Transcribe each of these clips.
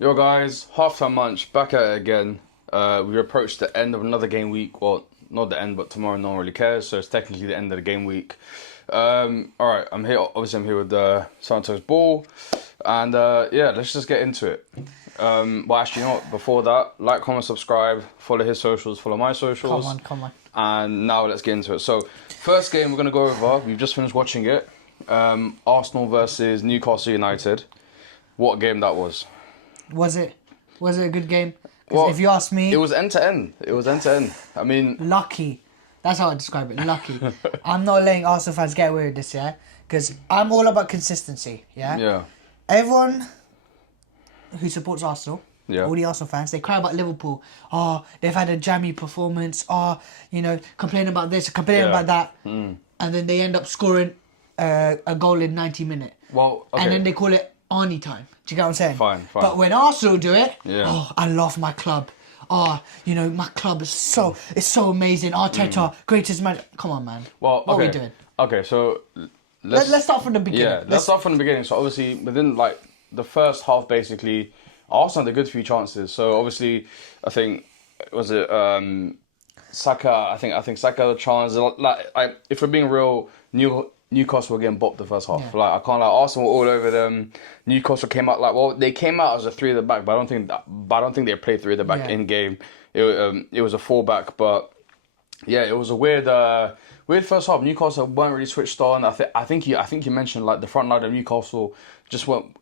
Yo guys, halftime munch, back at it again. We approached the end of another game week. Well, not the end, but tomorrow no one really cares, so it's technically the end of the game week. Alright, I'm here. Obviously, I'm here with Santos Ball, and yeah, let's just get into it. Well, actually, you know what? Before that, like, comment, subscribe, follow his socials, follow my socials. Come on. And now let's get into it. So, first game we're gonna go over. We've just finished watching it. Arsenal versus Newcastle United. What a game that was. Was it a good game? Well, if you ask me, it was end to end. I mean, lucky. That's how I describe it. Lucky. I'm not letting Arsenal fans get away with this, yeah? Because I'm all about consistency, yeah? Yeah. Everyone who supports Arsenal, Yeah. all the Arsenal fans, they cry about Liverpool. Oh, they've had a jammy performance. Oh, complain about this, complain about that. And then they end up scoring a goal in 90 minutes. Well, okay. And then they call it Arnie time. Do you get what I'm saying? Fine. But when Arsenal do it, Yeah. oh, I love my club. Oh, my club is so amazing. Arteta, greatest man. Come on, man. Well, okay. What are we doing? Okay, so Let's start from the beginning. Yeah, let's start from the beginning. So obviously, within like the first half, basically, Arsenal had a good few chances. So obviously, I think Saka. I think Saka had a chance. Like, if we're being real, Newcastle were getting bopped the first half. Yeah. Like, I can't lie, Arsenal were all over them. Newcastle came out they came out as a three at the back, but I don't think they played three at the back in game. It was a full back, but yeah, it was a weird first half. Newcastle weren't really switched on. I think you mentioned like the front line of Newcastle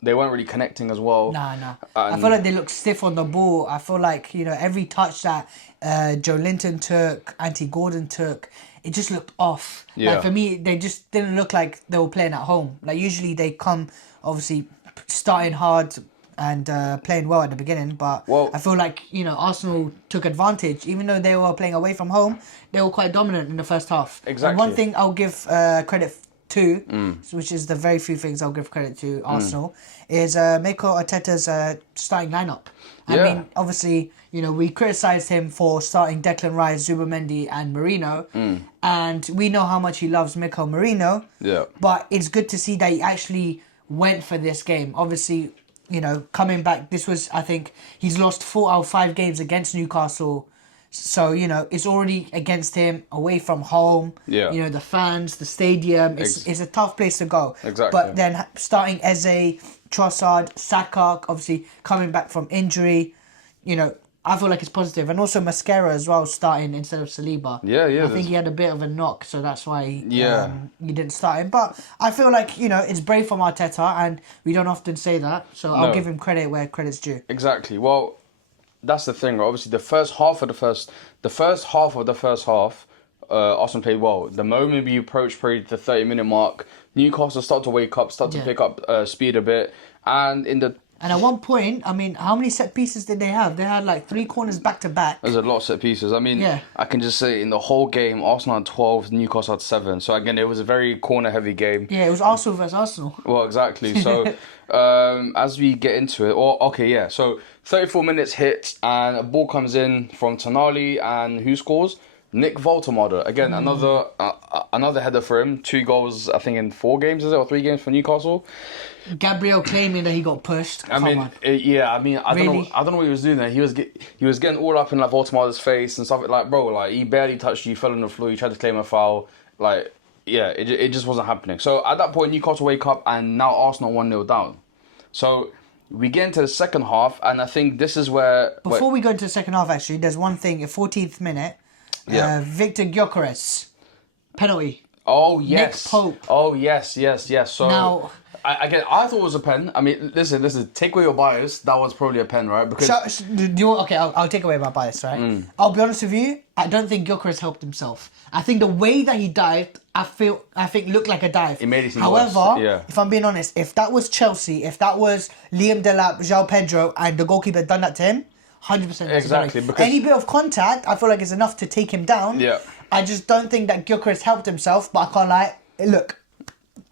they weren't really connecting as well. Nah. I feel like they look stiff on the ball. I feel like, every touch that Joe Linton took, Anthony Gordon took, it just looked off. Yeah. Like for me, they just didn't look like they were playing at home. Like usually they come, obviously, starting hard and playing well at the beginning. But I feel like, Arsenal took advantage. Even though they were playing away from home, they were quite dominant in the first half. Exactly. And one thing I'll give credit to, which is the very few things I'll give credit to Arsenal, is Mikel Arteta's starting lineup. I mean, obviously, we criticised him for starting Declan Rice, Zubimendi and Merino, and we know how much he loves Mikel Merino. Yeah. But it's good to see that he actually went for this game. Obviously, coming back, this was, I think, he's lost 4 out of 5 games against Newcastle. So, it's already against him, away from home. Yeah. The fans, the stadium. It's a tough place to go. Exactly. But then starting Eze, Trossard, Saka, obviously coming back from injury, I feel like it's positive. And also Mascara as well, starting instead of Saliba. Yeah. I think he had a bit of a knock, so that's why he didn't start him. But I feel like, it's brave from Arteta, and we don't often say that. So I'll give him credit where credit's due. Exactly. Well, that's the thing, right? Obviously, the first half of the first half, Arsenal played well. The moment we approached probably the 30-minute mark, Newcastle started to wake up, to pick up speed a bit, and at one point, I mean, how many set pieces did they have? They had like 3 corners back to back. There's a lot of set pieces. I mean, I can just say in the whole game, Arsenal had 12, Newcastle had 7. So again, it was a very corner-heavy game. Yeah, it was Arsenal versus Arsenal. Well, exactly. So as we get into it, so 34 minutes hit, and a ball comes in from Tonali, and who scores? Nick Voltemade. Again, another header for him. 2 goals, I think, in 4 games, is it, or 3 games for Newcastle? Gabriel claiming that he got pushed. I don't know what he was doing there. He was getting all up in like Voltemade's face and stuff like, bro, like he barely touched you, fell on the floor, he tried to claim a foul. Like, yeah, it just wasn't happening. So at that point, Newcastle wake up, and now Arsenal 1-0 down. So we get into the second half, and I think this is where... Before we go into the second half, actually, there's one thing. 14th minute, Victor Gyökeres, penalty. Oh, yes. Nick Pope. Oh, yes. So now, I thought it was a pen. I mean, listen, take away your bias. That was probably a pen, right? Because I'll take away my bias, right? I'll be honest with you. I don't think Gyökeres helped himself. I think the way that he dived, I think looked like a dive. It made it seem However, worse. if I'm being honest, if that was Chelsea, if that was Liam Delap, João Pedro, and the goalkeeper had done that to him, 100%. Exactly. Because any bit of contact, I feel like is enough to take him down. Yeah. I just don't think that Gyökeres helped himself, but I can't lie. Look,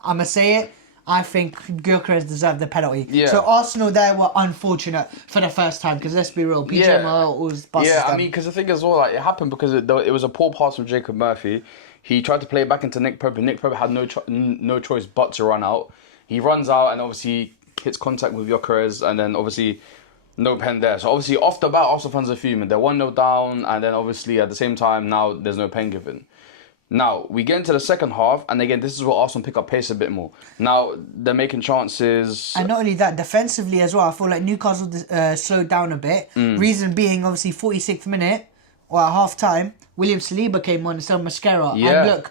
I'm going to say it. I think Gyökeres deserved the penalty. Yeah. So Arsenal there were unfortunate for the first time, because let's be real, PJ Morel was busted. Yeah, I mean, because the thing is, well, like, it happened because it was a poor pass from Jacob Murphy. He tried to play it back into Nick Pope, and Nick Pope had no choice but to run out. He runs out and obviously hits contact with Gyökeres, and then obviously No pen there. So obviously off the bat, Arsenal fans are fuming. They're 1-0 down, and then obviously at the same time now there's no pen given. Now we get into the second half, and again this is where Arsenal pick up pace a bit more. Now they're making chances. And not only that, defensively as well, I feel like Newcastle slowed down a bit. Reason being, obviously, 46th minute or at half time, William Saliba came on instead of Mascara. Yeah. And look,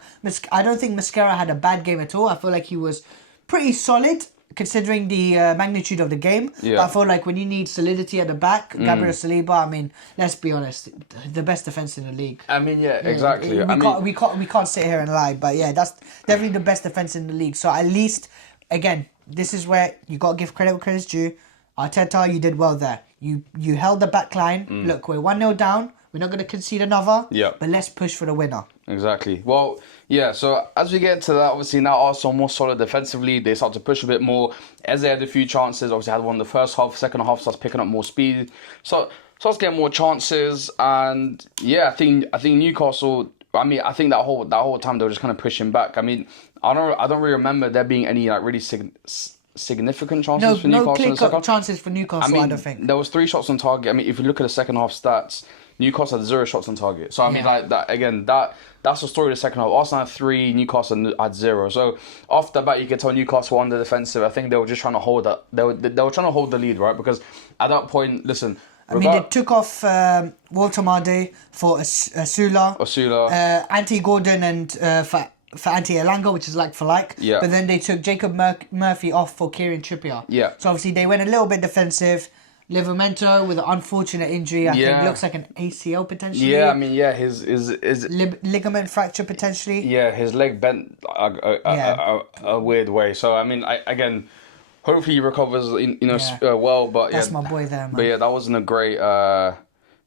I don't think Mascara had a bad game at all. I feel like he was pretty solid considering the magnitude of the game. Yeah. But I feel like when you need solidity at the back, Gabriel Saliba, I mean, let's be honest, the best defence in the league. I mean, yeah, exactly. We can't sit here and lie, but yeah, that's definitely the best defence in the league. So at least, again, this is where you got to give credit where credit's due. Arteta, you did well there. You held the back line. Look, we're 1-0 down. We're not going to concede another. Yeah. But let's push for the winner. Exactly. Well, yeah, so as we get to that, obviously now Arsenal more solid defensively. They start to push a bit more. Eze had a few chances. Obviously had one in the first half. Second half starts picking up more speed. So starts getting more chances. And yeah, I think Newcastle, I think that whole time they were just kind of pushing back. I mean, I don't really remember there being any like really significant chances for Newcastle. No clear-cut chances for Newcastle, I don't think. There was 3 shots on target. I mean, if you look at the second half stats, Newcastle had 0 shots on target. So I mean, like that again. That's the story of the second half. Arsenal had 3, Newcastle had 0. So off the bat, you could tell Newcastle were on the defensive. I think they were just trying to hold that. They were trying to hold the lead, right? Because at that point, listen. They took off Walter Made for Osula. Anti Gordon and for Anti Elanga, which is like for like. Yeah. But then they took Jacob Murphy off for Kieran Trippier. Yeah. So obviously they went a little bit defensive. Livramento with an unfortunate injury, I think looks like an ACL potentially. Yeah, I mean, yeah, his ligament fracture potentially. Yeah, his leg bent a weird way. So I mean, again, hopefully he recovers, well. But that's my boy there, man. But yeah, that wasn't a great. That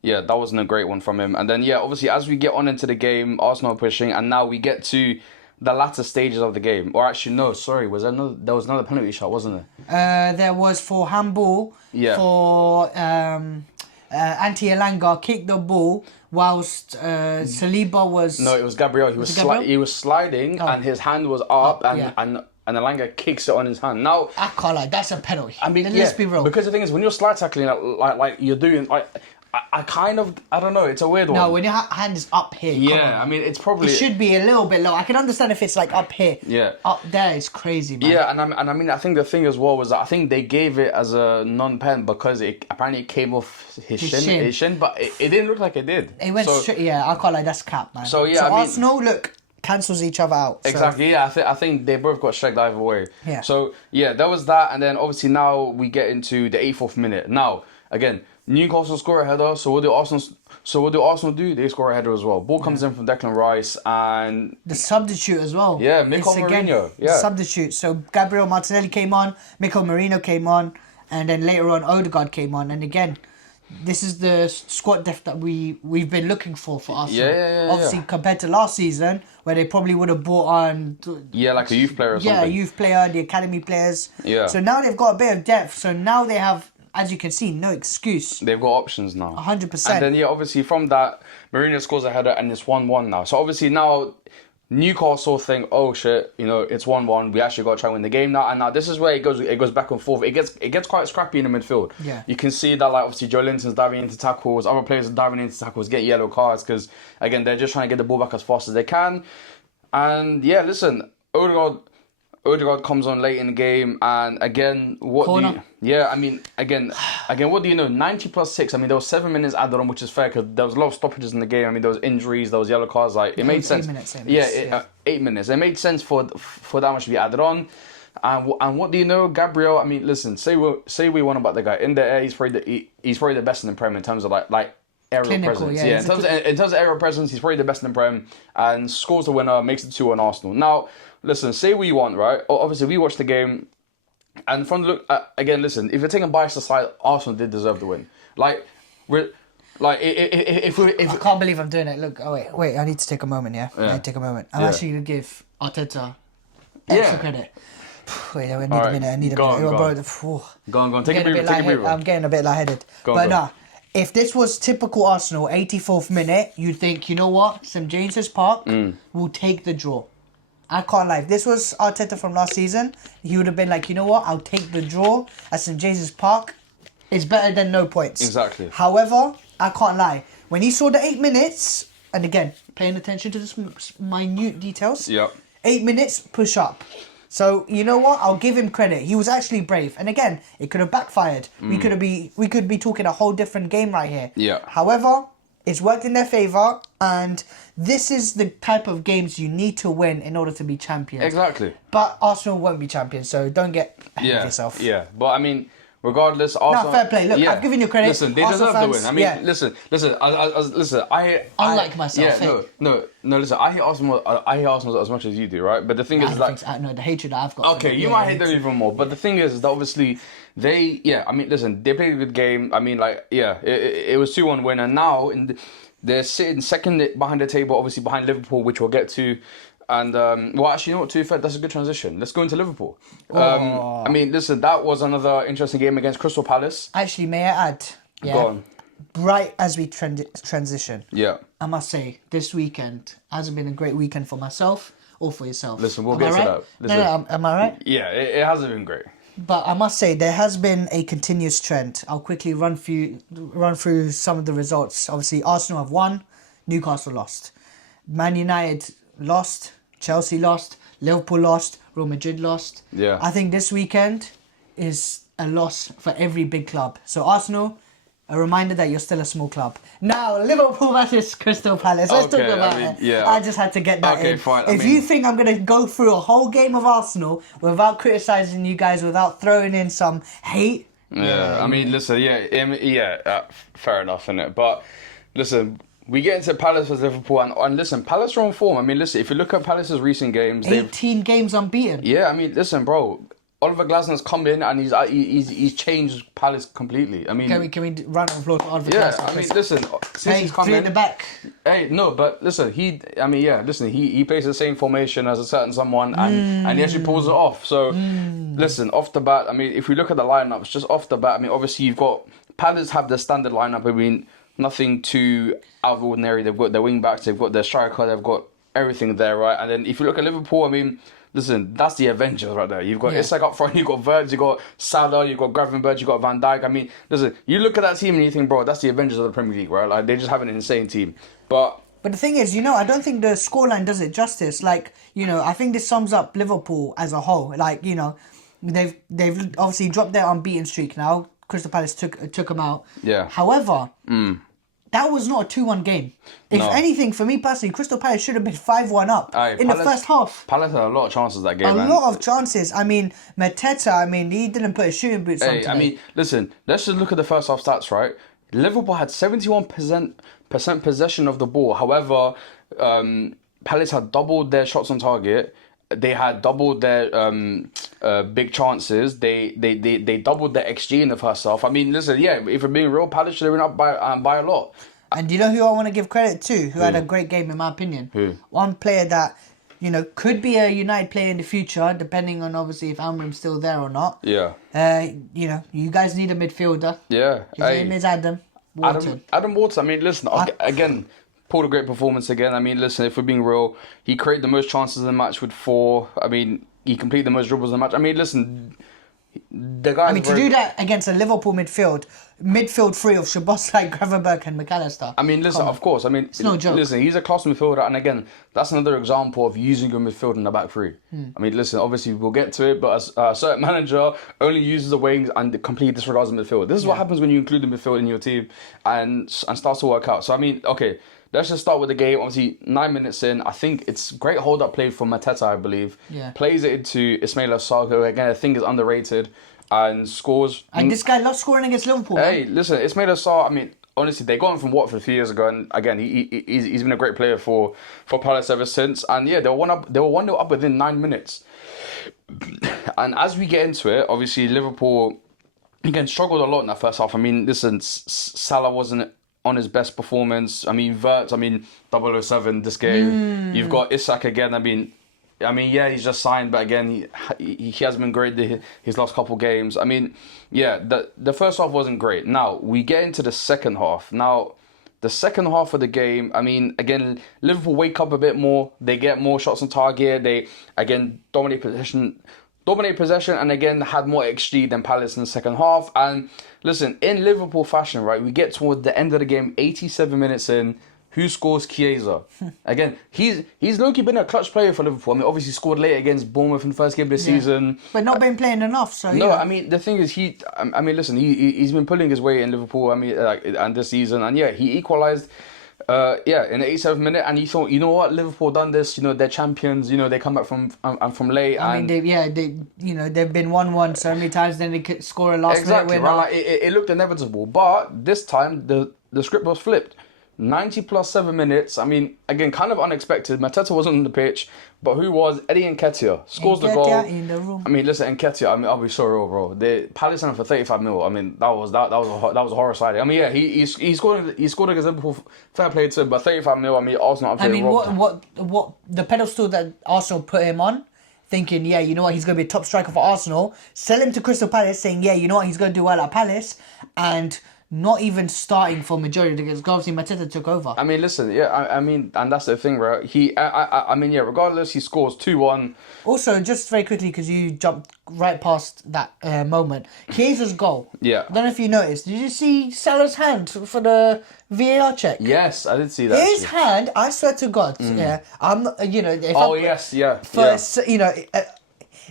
wasn't a great one from him. And then obviously as we get on into the game, Arsenal are pushing, and now we get to the latter stages of the game. Or actually, no, sorry, there was another penalty shot, wasn't there? There was for handball. Yeah. For Anti Elanga kicked the ball whilst Saliba was. No, it was Gabriel. He was sliding and his hand was up and Elanga kicks it on his hand. Now I can't lie, that's a penalty. I mean, let's be real. Because the thing is, when you're slide tackling, like you're doing like. I don't know, it's a weird one. No, when your hand is up here. Yeah, I mean, it's probably... It should be a little bit low. I can understand if it's like up here. Yeah. Up there is crazy, man. Yeah, and I mean, I think the thing as well was that I think they gave it as a non-pen because it apparently came off his shin, but it didn't look like it did. It went straight, I can't lie, that's cap, man. So, yeah, Arsenal, look, cancels each other out. Exactly, yeah, I think they both got shagged either way. Yeah. So, yeah, there was that, and then obviously now we get into the 84th minute. Now, again... Newcastle score a header, so what do Arsenal do? They score a header as well. Ball comes in from Declan Rice and... The substitute as well. Yeah, Mikel Merino. Yeah. Substitute. So Gabriel Martinelli came on, Mikel Merino came on, and then later on Odegaard came on. And again, this is the squad depth that we've been looking for Arsenal. Yeah. Obviously, compared to last season, where they probably would have brought on... like a youth player or something. Yeah, a youth player, the academy players. Yeah. So now they've got a bit of depth. So now they have... As you can see, no excuse. They've got options now. 100%. And then, obviously from that, Mourinho scores a header and it's 1-1 now. So obviously now, Newcastle think, oh shit, it's 1-1. We actually got to try and win the game now. And now this is where it goes back and forth. It gets quite scrappy in the midfield. Yeah. You can see that, like, obviously Joe Linton's diving into tackles. Other players are diving into tackles, get yellow cards because, again, they're just trying to get the ball back as fast as they can. And yeah, listen, Odegaard comes on late in the game, and again, what do you know? 90 plus 6. I mean, there was 7 minutes added on, which is fair because there was a lot of stoppages in the game. I mean, there was injuries, there was yellow cards. Like it made sense. 8 minutes. 8 minutes. It made sense for that much to be added on. And what do you know, Gabriel? I mean, listen, say we want about the guy in the air. He's probably the best in the Prem in terms of like aerial presence. Yeah, in terms of aerial presence, he's probably the best in the Prem and scores the winner, makes it 2-1 Arsenal. Now. Listen, say what you want, right? Obviously, we watched the game, and from the look again, listen, if you're taking bias aside, Arsenal did deserve the win. If I can't believe I'm doing it. Look, wait, I need to take a moment. Yeah, I need to take a moment. I'm actually gonna give Arteta extra credit. Wait, I need a minute. I need a minute. Go on. Take a breather. I'm getting a bit lightheaded. But if this was typical Arsenal, 84th minute, you'd think, you know what, St James's Park will take the draw. I can't lie. If this was Arteta from last season, he would have been like, you know what? I'll take the draw at St James's Park. It's better than no points. Exactly. However, I can't lie. When he saw the 8 minutes, and again, paying attention to the minute details. Yep. 8 minutes, push up. So you know what? I'll give him credit. He was actually brave. And again, it could have backfired. We could be talking a whole different game right here. Yeah. However, it's worked in their favour, and this is the type of games you need to win in order to be champions. Exactly. But Arsenal won't be champions, so don't get ahead of yourself. Yeah, but I mean, regardless, Arsenal. No, fair play. Look, I've given you credit. Listen, they Arsenal deserve fans, the win. I mean, listen. Unlike myself. Yeah, no. Listen, I hate Arsenal. I hate Arsenal as much as you do, right? But the thing is, like, no, the hatred I've got. Okay, you might hate them even more. But the thing is that obviously they, I mean, listen, they played a good game. I mean, like, it was 2-1 win, and now they're sitting second behind the table, obviously behind Liverpool, which we'll get to. And, well, actually, you know what, to be fair, that's a good transition. Let's go into Liverpool. I mean, listen, that was another interesting game against Crystal Palace. Actually, may I add? Yeah, go on. Right as we transition. Yeah. I must say, this weekend hasn't been a great weekend for myself or for yourself. Listen, we'll get to that. Listen, No, am I right? Yeah, it hasn't been great. But I must say, there has been a continuous trend. I'll quickly run through some of the results. Obviously, Arsenal have won, Newcastle lost. Man United lost, Chelsea lost, Liverpool lost, Real Madrid lost. Yeah. I think this weekend is a loss for every big club. So Arsenal, a reminder that you're still a small club. Now, Liverpool versus Crystal Palace. Let's talk about it. Yeah. I just had to get that in. Fine. If you think I'm going to go through a whole game of Arsenal without criticising you guys, without throwing in some hate... Yeah, I mean, listen, fair enough, innit? But, listen... We get into Palace versus Liverpool, and listen, Palace are on form. I mean, listen, if you look at Palace's recent games... 18 games unbeaten. Yeah, I mean, listen, bro. Oliver Glasner's come in and he's changed Palace completely. I mean... Can we round of applause for Oliver Glasner? Yeah, I mean, listen, since he's come three in... in the back. Hey, no, but listen, he plays the same formation as a certain someone, and he actually pulls it off. So, listen, off the bat, I mean, if we look at the lineups, just off the bat, I mean, obviously you've got... Palace have the standard lineup, I mean... Nothing too out of the ordinary. They've got their wing backs, they've got their striker, they've got everything there, right? And then if you look at Liverpool, I mean, listen, that's the Avengers right there. You've got Isak up front, you've got Verts, you've got Salah, you've got Gravenberch, you've got Van Dijk. I mean, listen, you look at that team and you think, bro, that's the Avengers of the Premier League, right? Like, they just have an insane team. But the thing is, I don't think the scoreline does it justice. Like, I think this sums up Liverpool as a whole. Like, they've obviously dropped their unbeaten streak now. Crystal Palace took them out. Yeah. However... That was not a 2-1 game. If anything, for me personally, Crystal Palace should have been 5-1 up in the first half. Palace had a lot of chances that game, A lot of chances. I mean, Mateta, he didn't put his shooting boots on today. I mean, listen, let's just look at the first half stats, right? Liverpool had 71% possession of the ball. However, Palace had doubled their shots on target. They had doubled their big chances. They doubled their XG in the first half. I mean, listen, if we're being real, Palace should have been up by a lot. And do you know who I want to give credit to? Who had a great game, in my opinion? Who? One player that, could be a United player in the future, depending on, obviously, if Almram's still there or not. Yeah. You guys need a midfielder. Yeah. His name is Adam Wharton. Adam Wharton. I mean, listen, again... Pulled a great performance again. I mean, listen, if we're being real, he created the most chances in the match with 4. I mean, he completed the most dribbles in the match. I mean, listen, the guy... to do that against a Liverpool midfield three of Szoboszlai, Gravenberch and McAllister. I mean, listen, of course. I mean, it's no joke. Listen, he's a class midfielder, and again, that's another example of using your midfield in the back three. I mean, listen, obviously we'll get to it, but a certain manager only uses the wings and completely disregards the midfield. This is what happens when you include the midfield in your team and starts to work out. So, I mean, okay... Let's just start with the game. Obviously, 9 minutes in, I think it's great hold-up play from Mateta, I believe. Yeah. Plays it into Ismail Assar, who, again, I think is underrated, and scores. And this guy loves scoring against Liverpool. Hey, listen, Ismail Assar, I mean, honestly, they got him from Watford a few years ago, and again, he's been a great player for Palace ever since. And yeah, they were 1-0 up within 9 minutes. And as we get into it, obviously, Liverpool, again, struggled a lot in that first half. I mean, listen, Salah wasn't on his best performance. I mean, Verts, 007 this game. You've got Isak again. I mean, he's just signed, but again, he hasn't been great his last couple games. I mean, yeah, the first half wasn't great. Now, we get into the second half. Now, the second half of the game, I mean, again, Liverpool wake up a bit more. They get more shots on target. They, again, dominate dominated possession, and again had more XG than Palace in the second half. And listen, in Liverpool fashion, right, we get towards the end of the game, 87 minutes in. Who scores? Chiesa. Again, he's low-key been a clutch player for Liverpool. I mean, obviously scored late against Bournemouth in the first game of the season. But not been playing enough, so no, I mean, the thing is, listen, he's been pulling his weight in Liverpool, I mean, and this season, and yeah, he equalised, in the 87th minute, and you thought, you know what, Liverpool done this, you know, they're champions, you know, they come back from late. I mean, they've been 1-1 so many times, then they could score a last minute winner. Right, like, it looked inevitable, but this time, the script was flipped. 90 plus 7 minutes. I mean, again, kind of unexpected. Mateta wasn't on the pitch, but who was? Eddie Nketiah scores the goal. In the room. I mean, listen, Nketiah. I mean, I'll be so real, bro. The Palace signed him for 35 mil. I mean, that was a horror side. I mean, yeah, he scored against Liverpool. Fair play to him, but 35 mil. I mean, Arsenal. I mean, what the pedestal that Arsenal put him on, thinking, yeah, you know what, he's going to be a top striker for Arsenal. Sell him to Crystal Palace, saying, yeah, you know what, he's going to do well at Palace, and not even starting for majority because obviously Mateta took over. I mean, listen, yeah, I mean, and that's the thing, bro. I mean, yeah, regardless, he scores 2-1. Also, just very quickly, because you jumped right past that moment, Chiesa's goal. Yeah. I don't know if you noticed. Did you see Salah's hand for the VAR check? Yes, I did see that. His hand, I swear to God, yeah, I'm not, you know. Yes, yeah. First, you know.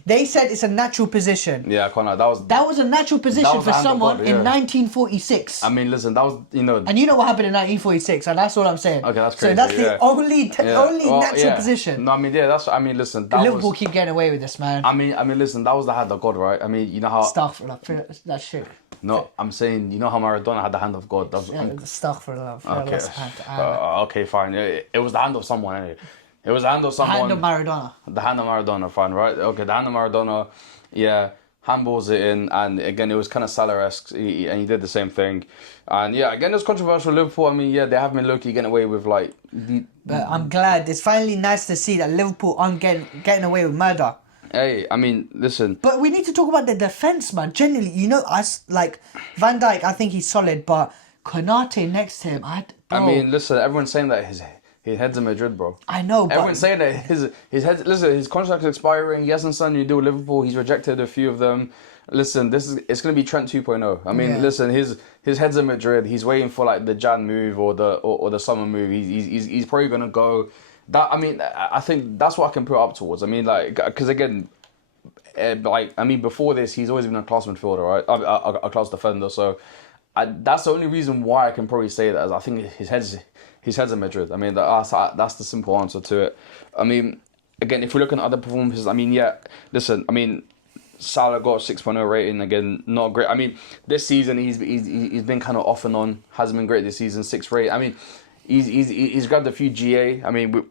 They said it's a natural position. Yeah, I can't lie. That was a natural position for someone in 1946. I mean, listen, that was, you know... And you know what happened in 1946, and that's all I'm saying. Okay, that's crazy. So that's the only natural position. No, I mean, yeah, that's... I mean, listen, Liverpool keep getting away with this, man. I mean, listen, that was the hand of God, right? I mean, you know how... Astaghfirullah, that's shit. No, I'm saying, you know how Maradona had the hand of God? Astaghfirullah. Okay, fine. It was the hand of someone, anyway. It was the hand of someone. The hand of Maradona. The hand of Maradona, fine, right? Okay, the hand of Maradona, yeah, handballs it in, and again, it was kind of Salah-esque, and he did the same thing. And yeah, again, it's controversial. Liverpool, I mean, yeah, they have been low-key getting away with, like... But I'm glad. It's finally nice to see that Liverpool aren't getting away with murder. Hey, I mean, listen... But we need to talk about the defence, man. Generally, you know, like, Van Dijk, I think he's solid, but Konate next to him, I mean, listen, everyone's saying that his head's in Madrid, bro. I know, but... Everyone's saying that his head... Listen, his contract's expiring. He hasn't signed a new deal with Liverpool. He's rejected a few of them. Listen, it's going to be Trent 2.0. I mean, listen, his head's in Madrid. He's waiting for, like, the Jan move or the summer move. He's probably going to go... That, I mean, I think that's what I can put up towards. I mean, like... Because, again... like, I mean, before this, he's always been a class midfielder, right? A class defender, so... that's the only reason why I can probably say that. Is I think his head's in Madrid. I mean, that's the simple answer to it. I mean, again, if we look at other performances, I mean, yeah, listen, I mean, Salah got a 6.0 rating, again, not great. I mean, this season, he's been kind of off and on, hasn't been great this season, 6 rate. I mean, he's grabbed a few GA, I mean,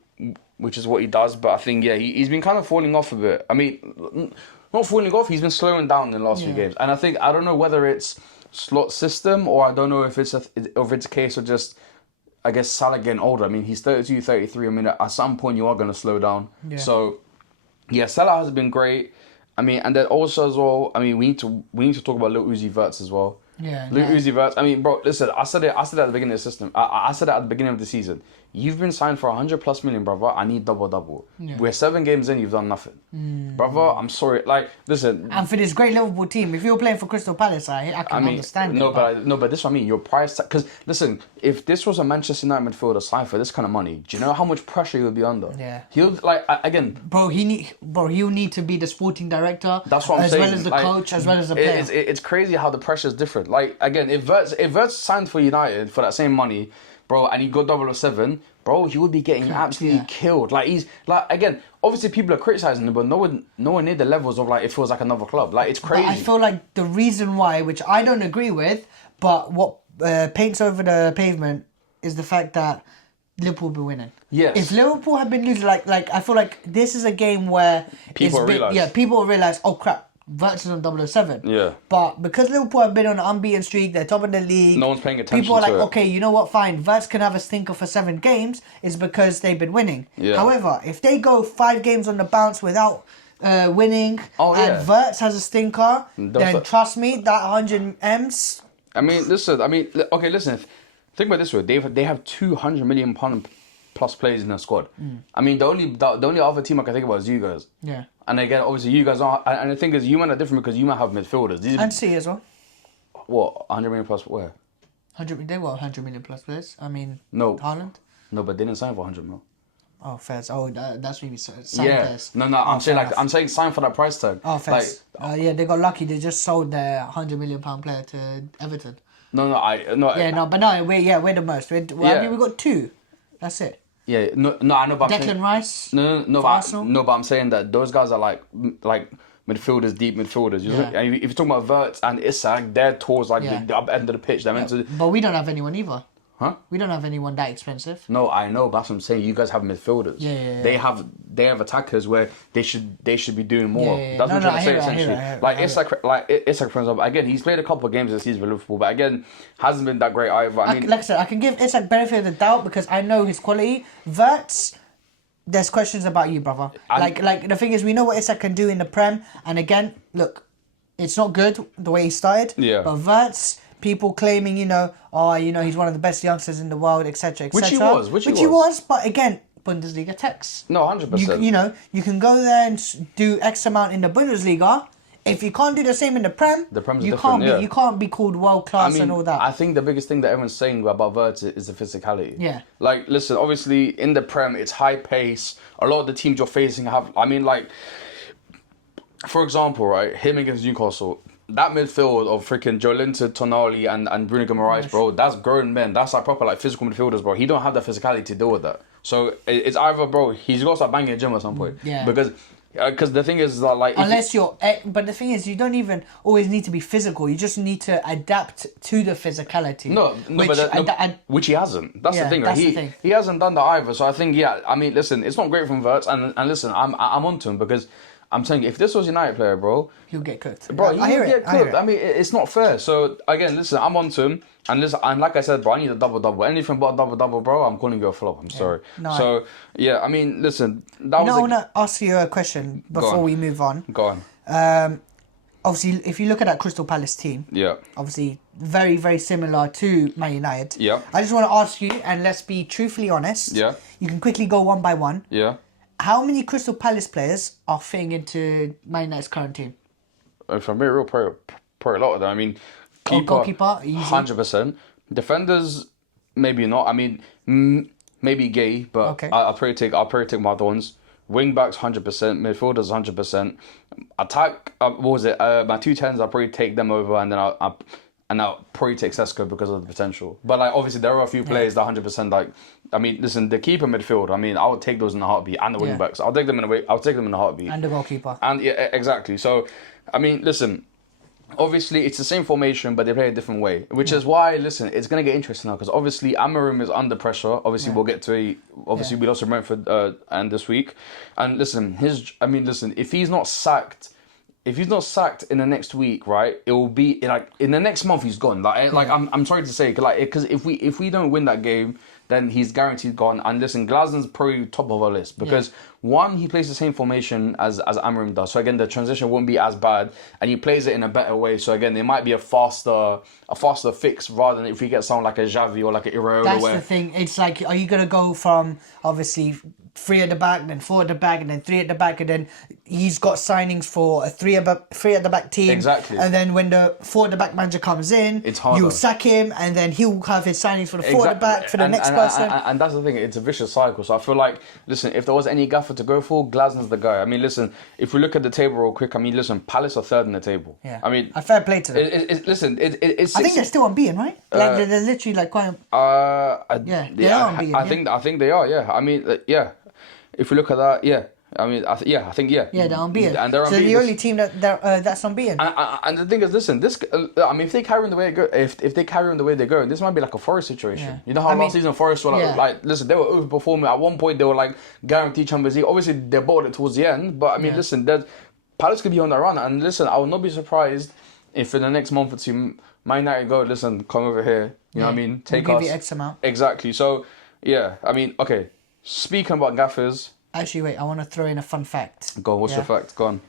which is what he does, but I think, yeah, he's been kind of falling off a bit. I mean, not falling off, he's been slowing down in the last few games. And I think, I don't know whether it's slot system, or I don't know if it's a case of just, I guess, Salah getting older. I mean, he's 32, 33. I mean, at some point you are going to slow down. Yeah. So, yeah, Salah has been great. I mean, and then also as well, I mean, we need to talk about Lil Uzi Verts as well. Yeah. Lil Uzi Verts. I mean, bro, listen, I said it at the beginning of the system. I said it at the beginning of the season. You've been signed for 100+ million, brother. I need double. Yeah. We're 7 games in, you've done nothing. Brother, I'm sorry. Like, listen. And for this great Liverpool team, if you're playing for Crystal Palace, I can understand it. But this is what I mean. Your price tag. Because, listen, if this was a Manchester United midfielder signed for this kind of money, do you know how much pressure he would be under? Yeah. He'll, like, again. He'll need to be the sporting director. That's what I'm saying. As well as the coach, as well as the player. It's crazy how the pressure is different. Like, again, if Verts signed for United for that same money, bro, and he got 007, bro, he would be getting absolutely killed. Like, he's, like, again, obviously people are criticising him, but no one near the levels of, like, it feels like another club. Like, it's crazy. But I feel like the reason why, which I don't agree with, but what paints over the pavement is the fact that Liverpool will be winning. Yes. If Liverpool had been losing, like I feel like this is a game where people will realise, oh crap, Verts is on 007. Yeah. But because Liverpool have been on an unbeaten streak, they're top of the league. No one's paying attention. People are like, to it. okay, you know what? Fine. Verts can have a stinker for 7 games. It's because they've been winning. Yeah. However, if they go 5 games on the bounce without winning, and Verts has a stinker, then trust me, that 100 M's. I mean, listen. Think about it this way. They have £200 million plus players in the squad. I mean, the only other team I can think about is you guys. Yeah. And again, obviously, you guys are. And the thing is, you men are different because you might have midfielders. And C as well. What, 100 million plus where? 100. They were 100 million plus players. I mean, No. Haaland. No, but they didn't sign for 100 mil. Oh, fairs. Oh, that's maybe sign players. No, I'm saying like I'm saying sign for that price tag. Oh, fairs. Yeah, they got lucky. They just sold their 100 million pound player to Everton. No, We're the most. I mean, we got 2. That's it. Yeah, no, I know. But Declan Rice. But I'm saying that those guys are like midfielders, deep midfielders. If you're talking about Wirtz and Isak, they're towards the up end of the pitch. They're meant to. But we don't have anyone either. Huh? We don't have anyone that expensive. No, I know, but that's what I'm saying. You guys have midfielders. Yeah. They have attackers where they should be doing more. Yeah. That's what I'm trying to say I essentially. hear Isak, for example, again, he's played a couple of games this season for Liverpool, but again, hasn't been that great either. I mean, like I said, I can give Isak benefit of the doubt because I know his quality. Wirtz, there's questions about you, brother. Like the thing is, we know what Isak can do in the Prem, and again, look, it's not good the way he started. Yeah. But Wirtz, people claiming, he's one of the best youngsters in the world, etc., etc. Which he was. But again, Bundesliga tax. No, 100%. You can go there and do X amount in the Bundesliga. If you can't do the same in the Prem, you can't be called world class and all that. I think the biggest thing that everyone's saying about Wirtz is the physicality. Yeah. Like, listen, obviously in the Prem, it's high pace. A lot of the teams you're facing have. I mean, like, for example, right, him against Newcastle. That midfield of freaking Joelinton, Tonali and Bruno Guimaraes, bro, that's grown men. That's like proper like physical midfielders, bro. He don't have the physicality to deal with that. So it's either, bro, he's got to start banging a gym at some point. Yeah. Because the thing is that like... But the thing is, you don't even always need to be physical. You just need to adapt to the physicality. Which he hasn't. That's the thing, right? The thing. He hasn't done that either. So I think, I mean, listen, it's not great from Wirtz. And listen, I'm onto him because... I'm saying, if this was a United player, bro... He'll get cooked. Bro, he'll get cooked. I mean, it's not fair. So, again, listen, I'm on to him. And listen, and like I said, bro, I need a double-double. Anything but a double-double, bro, I'm calling you a flop. I'm sorry. No, I mean, listen... I want to ask you a question before we move on. Go on. Obviously, if you look at that Crystal Palace team... Yeah. Obviously, very, very similar to Man United. Yeah. I just want to ask you, and let's be truthfully honest. Yeah. You can quickly go one by one. Yeah. How many Crystal Palace players are fitting into Man United's current team? If I'm being real, probably a lot of them. I mean, goalkeeper, easy. 100%. Defenders, maybe not. I mean, maybe Gay, but okay. I'll probably take my other ones. Wing backs, 100%. Midfielders, 100%. Attack, what was it? My 2 10s, I'll probably take them over, and then I'll probably take Sesko because of the potential. But like obviously there are a few players that 100% like. I mean, listen, the keeper midfield. I mean, I would take those in a heartbeat, and the wing backs. I'll take them in a heartbeat. And the goalkeeper. And yeah, exactly. So, I mean, listen. Obviously, it's the same formation, but they play a different way. Which is why, listen, it's gonna get interesting now because obviously Amarim is under pressure. Obviously, we'll get to. We lost to Brentford and this week, and listen, if he's not sacked. If he's not sacked in the next week, right, it will be like in the next month he's gone. Like I'm sorry to say, because if we don't win that game, then he's guaranteed gone. And listen, Glasden's probably top of our list because one, he plays the same formation as Amarim does. So again, the transition won't be as bad, and he plays it in a better way. So again, there might be a faster fix rather than if we get someone like a Xavi or like a Iraola. That's the thing. It's like, are you gonna go from obviously 3 at the back, then 4 at the back, and then 3 at the back, and then he's got signings for a 3 at the back team. Exactly. And then when the 4 at the back manager comes in, it's harder. You'll sack him, and then he'll have his signings for the 4 at the back for the next person. And that's the thing, it's a vicious cycle. So I feel like, listen, if there was any gaffer to go for, Glasden's the guy. I mean, listen, if we look at the table real quick, I mean, listen, Palace are 3rd in the table. Yeah. I mean, a fair play to them. It's I think they're still unbeaten, right? Like they're literally like quite. They are unbeaten. I think they are. Yeah. I mean, if we look at that, I think. Yeah, they're unbeaten. And they're unbeaten. So the only team that's unbeaten. And the thing is, listen, if they carry on the way they go, this might be like a Forest situation. Yeah. You know how last season Forest were like, listen, they were overperforming. At one point, they were like guaranteed Champions League. Obviously, they bought it towards the end, but I mean, listen, Palace could be on the run. And listen, I would not be surprised if in the next month or two, Man United go, listen, come over here. You know what I mean? Take us. Give you X amount. Exactly. So, I mean, okay. Speaking about gaffers. Actually, wait, I want to throw in a fun fact. Go on, what's your fact? Go on.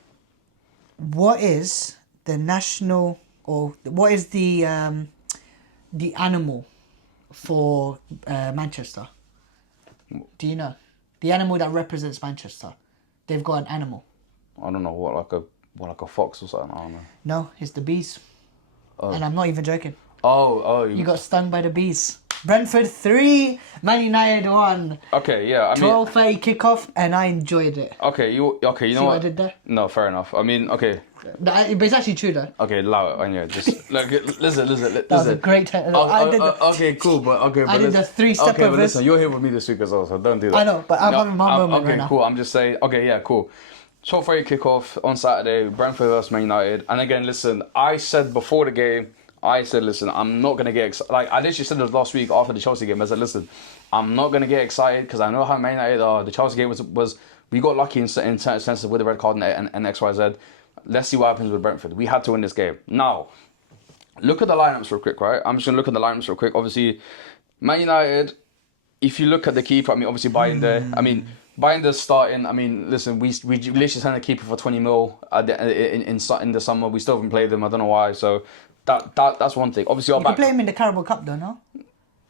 What is the national, or what is the animal for Manchester? Do you know? The animal that represents Manchester. They've got an animal. I don't know, like a fox or something, I don't know. No, it's the bees. And I'm not even joking. You got stung by the bees. Brentford 3, Man United 1. Okay, yeah, I mean... 12:30 kickoff, and I enjoyed it. Okay, you know See what? I did there? No, fair enough. I mean, okay. But it's actually true, though. Okay, allow it. Anyway, just like listen. That was a great... okay, cool, but I did the 3-step okay, of but this. listen, you're here with me this week as well, so don't do that. I know, but I'm having my moment okay, right now. cool. I'm just saying. Okay, yeah, cool. 12:30 kickoff on Saturday. Brentford vs Man United. And again, listen. I said before the game. Listen, I'm not gonna get excited. Like I literally said this last week after the Chelsea game. I said, listen, I'm not gonna get excited because I know how Man United are. The Chelsea game was we got lucky in certain senses with the red card and XYZ. Let's see what happens with Brentford. We had to win this game. Now, look at the lineups real quick, right? I'm just gonna look at the lineups real quick. Obviously, Man United. If you look at the keeper, I mean, obviously Bayinder's starting. I mean, listen, we literally signed a keeper for 20 mil in the summer. We still haven't played them. I don't know why. So. That's one thing. Obviously, you can play him in the Carabao Cup, though, no?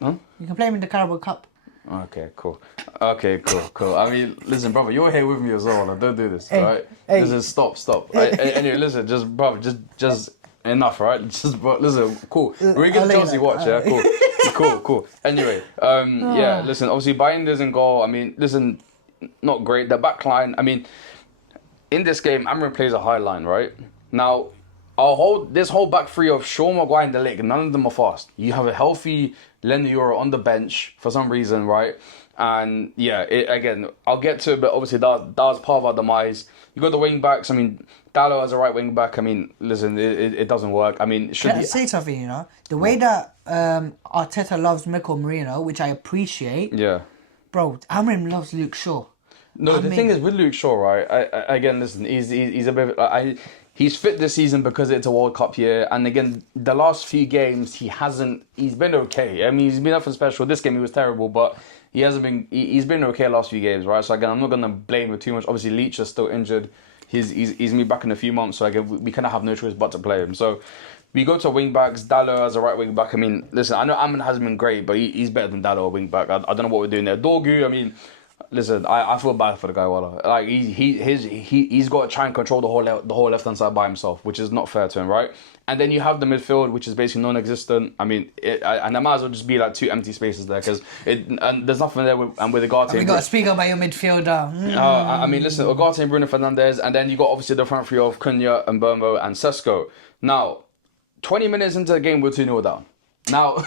Huh? You can play him in the Carabao Cup. Okay, cool. I mean, listen, brother, you're here with me as well. Like, don't do this, right? Hey. Listen, stop. Anyway, listen, just enough, right? Just, bro, listen, cool. We're gonna Chelsea watch, yeah, cool. Anyway, yeah, listen. Obviously, Bayinder's in goal. I mean, listen, not great. The back line. I mean, in this game, Amrin plays a high line, right? Now. This whole back three of Shaw, Maguire and De Ligt, none of them are fast. You have a healthy Leno Euro on the bench for some reason, right? And yeah, again, I'll get to it, but obviously that was part of our demise. You got the wing backs. I mean, Dalot as a right wing back. I mean, listen, it doesn't work. I mean, Can I say something? You know, the way that Arteta loves Mikel Merino, which I appreciate. Yeah, bro, Amrin loves Luke Shaw. No, the thing is with Luke Shaw, right? Again, listen, he's a bit. He's fit this season because it's a World Cup year, and again, the last few games he's been okay. I mean, he's been nothing special. This game he was terrible, but he hasn't been. He's been okay last few games, right? So again, I'm not gonna blame him too much. Obviously, Leach is still injured. He's gonna be back in a few months, so again, we kind of have no choice but to play him. So we go to wing backs. Dalot as a right wing back. I mean, listen, I know Amman hasn't been great, but he's better than Dalot at wing back. I don't know what we're doing there. Dorgu, I mean. Listen, I feel bad for the guy. Wallah. Like he's got to try and control the whole left hand side by himself, which is not fair to him, right? And then you have the midfield, which is basically non-existent. I mean, and there might as well just be like two empty spaces there because there's nothing there. With the Ugarte. We got to speak about your midfielder. I mean, listen, Ugarte and Bruno Fernandes, and then you got obviously the front three of Cunha and Burmo and Sesko. Now, 20 minutes into the game, we're 2-0 down. Now,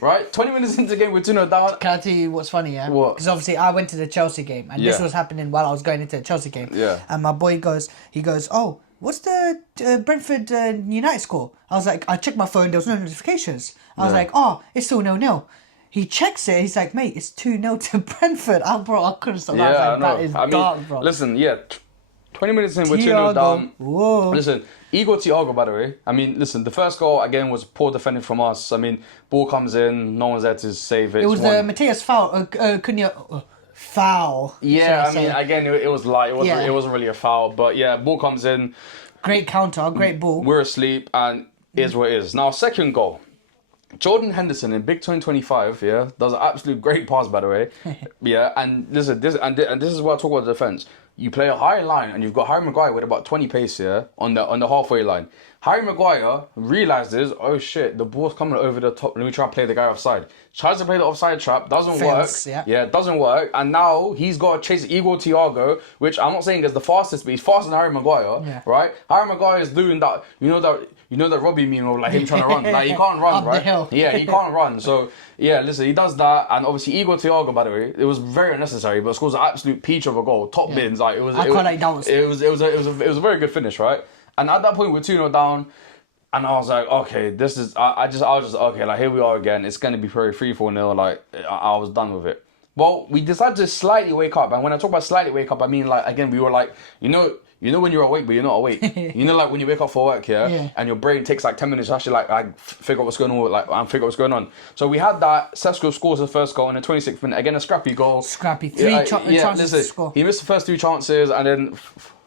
right? 20 minutes into the game, we're 2-0 down. Can I tell you what's funny, yeah? What? Because obviously I went to the Chelsea game, and this was happening while I was going into the Chelsea game. Yeah. And my boy goes, oh, what's the Brentford United score? I was like, I checked my phone, there was no notifications. I was like, oh, it's still 0-0. He checks it, he's like, mate, it's 2-0 to Brentford. I couldn't stop. I was like, that is dark, bro. Listen, 20 minutes in, we're 2-0 down. Whoa. Listen, Igor Thiago, by the way. I mean, listen, the first goal, again, was poor defending from us. I mean, ball comes in, no one's there to save it. It was the Matthias foul. Foul. Yeah, I mean, again, it was light. It wasn't really a foul. But yeah, ball comes in. Great counter, great ball. We're asleep, and is what it is. Now, second goal. Jordan Henderson in Big 2025, does an absolute great pass, by the way. And listen, this is what I talk about the defence. You play a high line and you've got Harry Maguire with about 20 pace on the halfway line. Harry Maguire realises, oh shit, the ball's coming over the top. Let me try and play the guy offside. Tries to play the offside trap, doesn't work. Doesn't work. And now he's got to chase Igor Thiago, which I'm not saying is the fastest, but he's faster than Harry Maguire, right? Harry Maguire is doing that. You know that Robbie meme of like him trying to run. Like he can't run, Up right? the hill. Yeah, he can't run. So yeah, listen, he does that, and obviously Igor Thiago, by the way, it was very unnecessary, but scores an absolute peach of a goal, top bins. Like it was a very good finish, right? And at that point, we're 2-0 down, and I was like, okay, this is. I was just okay. Like here we are again. It's gonna be probably 3-4-0. Like I was done with it. Well, we decided to slightly wake up, and when I talk about slightly wake up, I mean like again we were like, you know when you're awake but you're not awake. Like when you wake up for work, and your brain takes like 10 minutes to actually like figure out what's going on, and figure out what's going on. So we had that. Sesko scores the first goal in the 26th minute. Again, a scrappy goal. Three chances to score. He missed the first two chances, and then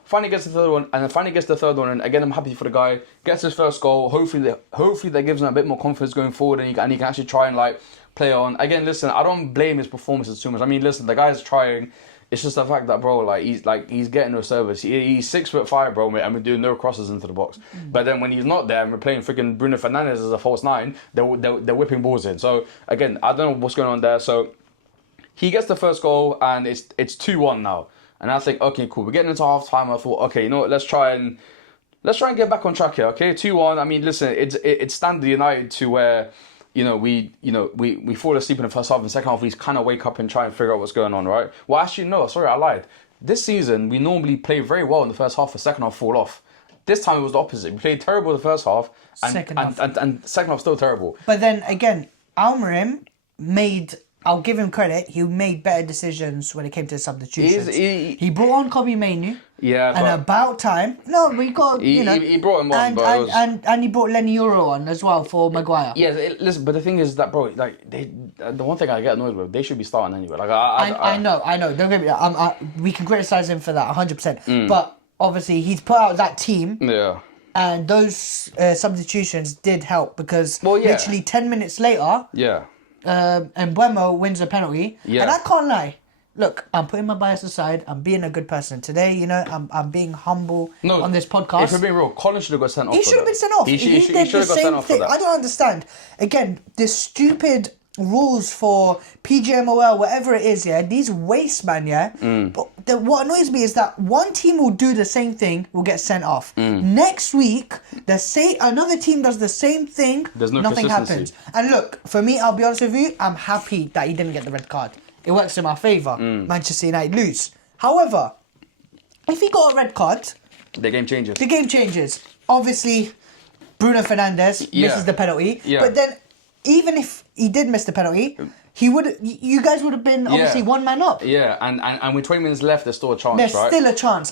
finally gets the third one, and then finally gets the third one, and again, I'm happy for the guy. Gets his first goal. Hopefully that gives him a bit more confidence going forward, and he can actually try and like play on. Again, listen, I don't blame his performances too much. I mean, listen, the guy's trying. It's just the fact that, bro, he's getting no service. He's 6'5", bro, mate, and we're doing no crosses into the box. But then when he's not there and we're playing freaking Bruno Fernandes as a false nine, they're whipping balls in. So again, I don't know what's going on there. So he gets the first goal and it's 2-1 now. And I think, okay, cool. We're getting into half time. I thought, okay, you know what? Let's try and get back on track here. Okay, 2-1. I mean, listen, it's standard United to where, we fall asleep in the first half and second half we kind of wake up and try and figure out what's going on, right? Well, actually, no, sorry, I lied. This season, we normally play very well in the first half, the second half fall off. This time it was the opposite. We played terrible in the first half, and second half still terrible. But then again, Almiron I'll give him credit. He made better decisions when it came to substitutions. He brought on Kobe Mainoo. Yeah, and about time. No, we got he brought him on, and he brought Lenny Euro on as well for Maguire. Yeah, listen, but the thing is that, bro, like the one thing I get annoyed with, they should be starting anyway. Like I know. Don't get me. We can criticize him for that 100%. But obviously, he's put out that team. Yeah. And those substitutions did help because literally 10 minutes later. Yeah. And Buemo wins a penalty. Yeah. And I can't lie. Look, I'm putting my bias aside. I'm being a good person. Today, I'm being humble on this podcast. If we're being real, Colin should have got sent off. He should have been sent off. He did the same thing. I don't understand. Again, this stupid rules for PGMOL, whatever it is, these waste, man, But what annoys me is that one team will do the same thing, will get sent off. Next week, another team does the same thing, nothing happens. And look, for me, I'll be honest with you, I'm happy that he didn't get the red card. It works in my favour. Manchester United lose. However, if he got a red card, the game changes. Obviously, Bruno Fernandes misses the penalty. Yeah. But then, even if he did miss the penalty, you guys would have been obviously one man up. Yeah, and with 20 minutes left, there's still a chance, right? There's still a chance.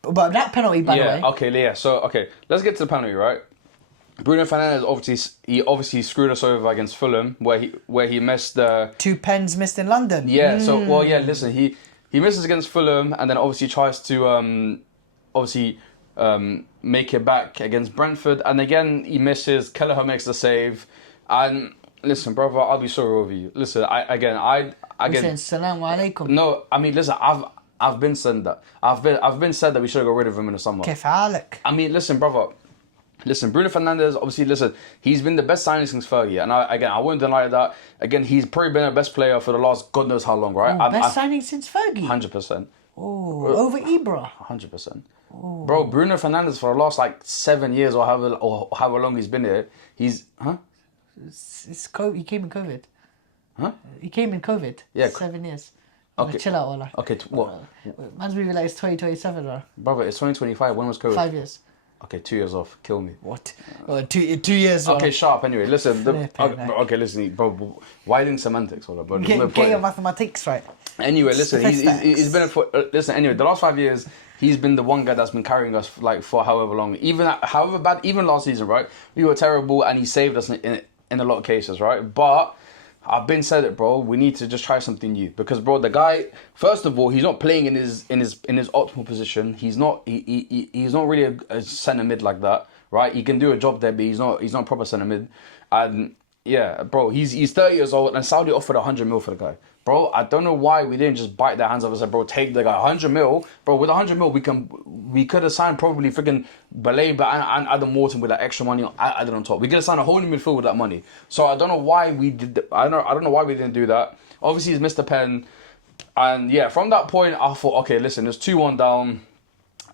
But that penalty, by the way. Okay, So, let's get to the penalty, right? Bruno Fernandes obviously screwed us over against Fulham, where he missed the 2 pens missed in London. Yeah. Listen, he misses against Fulham, and then obviously tries to make it back against Brentford, and again he misses. Kelleher makes the save, and listen, brother, I'll be sorry with you. Listen, saying salam alaikum. No, I mean, listen, I've been said that. I've been said that we should have got rid of him in the summer. Kefalik. I mean, listen, brother. Listen, Bruno Fernandes, obviously, he's been the best signing since Fergie. And I wouldn't deny that. Again, he's probably been the best player for the last God knows how long, right? Best signing since Fergie? 100%. Oh, over Ibra? 100%. Oh. Bro, Bruno Fernandes for the last 7 years or however long he's been here, he's... Huh? He came in COVID. Huh? He came in COVID. Yeah. 7 years. Okay. Chill out, Ola. Okay, what? Man's movie it's 2027, bro. Brother, it's 2025. When was COVID? 5 years. Okay, 2 years off. Kill me. What? 2 years off. Okay, sharp. Anyway, listen. Listen, bro. Widening semantics, bro. Get your mathematics right. Anyway, listen. He's been listen. Anyway, the last 5 years, he's been the one guy that's been carrying us for however long. However bad. Even last season, right? We were terrible, and he saved us in a lot of cases, right? But I've been said it, bro. We need to just try something new because, bro, the guy. First of all, he's not playing in his optimal position. He's not really a centre mid like that, right? He can do a job there, but he's not proper centre mid. And yeah, bro, he's 30 years old, and Saudi offered 100 mil for the guy. Bro, I don't know why we didn't just bite their hands off and say, bro, take the guy. 100 mil, bro. With 100 mil, we could have signed probably freaking Baleba and Adam Morton with that extra money added on top. We could have signed a whole new midfield with that money. So I don't know why we did. I don't know why we didn't do that. Obviously, he's missed a pen, and yeah, from that point, I thought, okay, listen, there's 2-1 down,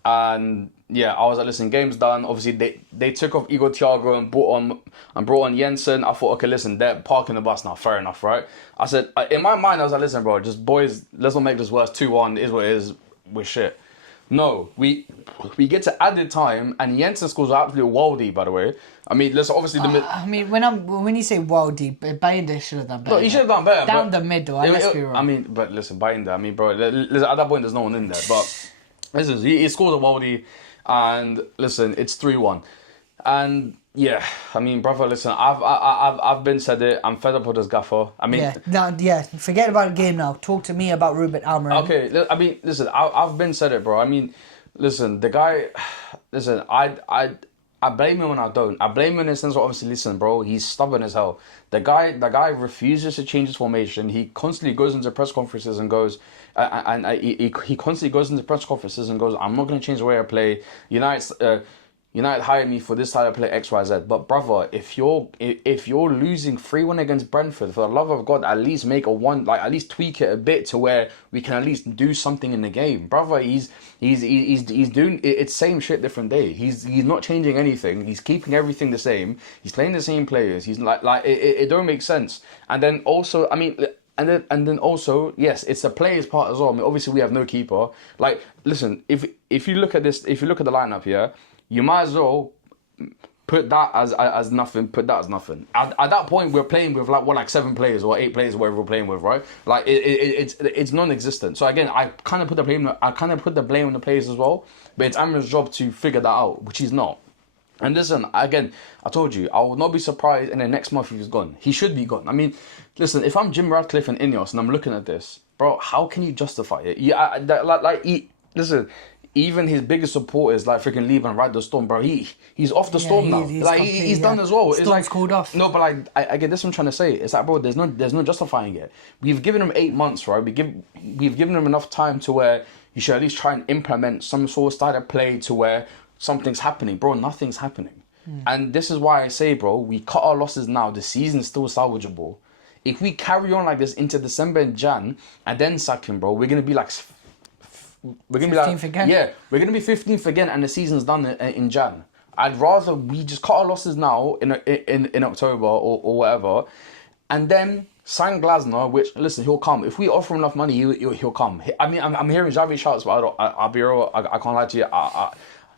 and yeah, I was like, listen, game's done. Obviously, they took off Igor Thiago and brought on Jensen. I thought, okay, listen, they're parking the bus now. Fair enough, right? I said, in my mind, I was like, listen, bro, just boys, let's not make this worse. 2-1 is what it is. We're shit. No, we get to added time, and Jensen scores an absolute worldie, by the way. I mean, listen, obviously I mean, when you say worldie, Bayindir should have done better. No, he should have done better. Down the middle, let's be wrong. I mean, but listen, Bayindir, I mean, bro, listen, at that point, there's no one in there. But listen, he scored a worldie. And listen, it's 3-1. And Yeah, I mean, brother, listen, I've been said it. I'm fed up with this gaffer. I mean, Forget about the game now. Talk to me about Ruben Almiron. okay, I mean, listen, I've been said it, bro. I mean, listen, the guy, listen, I blame him and I don't. I blame him in the sense of, obviously, listen, bro, he's stubborn as hell. The guy refuses to change his formation. He constantly goes into press conferences and goes, he constantly goes into press conferences and goes, I'm not going to change the way I play. United hired me for this side of play X, Y, Z. But brother, if you're losing 3-1 against Brentford, for the love of God, at least make at least tweak it a bit to where we can at least do something in the game. Brother, he's doing it's same shit, different day. He's not changing anything. He's keeping everything the same. He's playing the same players. He's it don't make sense. And then also, I mean, and then also, yes, it's the players' part as well. I mean, obviously we have no keeper. Like, listen, if you look at this, if you look at the lineup here, you might as well put that as nothing. Put that as nothing. At that point, we're playing with like 7 players or 8 players, whatever we're playing with, right? Like it's non-existent. So again, I kind of put the blame on the players as well. But it's Amra's job to figure that out, which he's not. And listen, again, I told you, I will not be surprised in the next month if he's gone. He should be gone. I mean, listen, if I'm Jim Radcliffe and Ineos and I'm looking at this, bro, how can you justify it? Yeah, listen. Even his biggest supporters, like freaking leave and ride the storm, bro. He's off the storm now. He's done as well. Storm's it's called off. No, but I get this. What I'm trying to say. It's like, bro, there's no justifying it. We've given him 8 months, right? We've given him enough time to where you should at least try and implement some sort of style of play to where something's happening, bro. Nothing's happening, and this is why I say, bro, we cut our losses now. The season's still salvageable. If we carry on like this into December and Jan, and then sack him, bro, we're gonna be like. We're gonna be 15th again. Yeah, we're gonna be 15th again, and the season's done in Jan. I'd rather we just cut our losses now in October or whatever, and then sign Glasner. Which, listen, he'll come if we offer him enough money. He'll come. I mean, I'm hearing Xavi shouts, but I'll be real. I can't lie to you.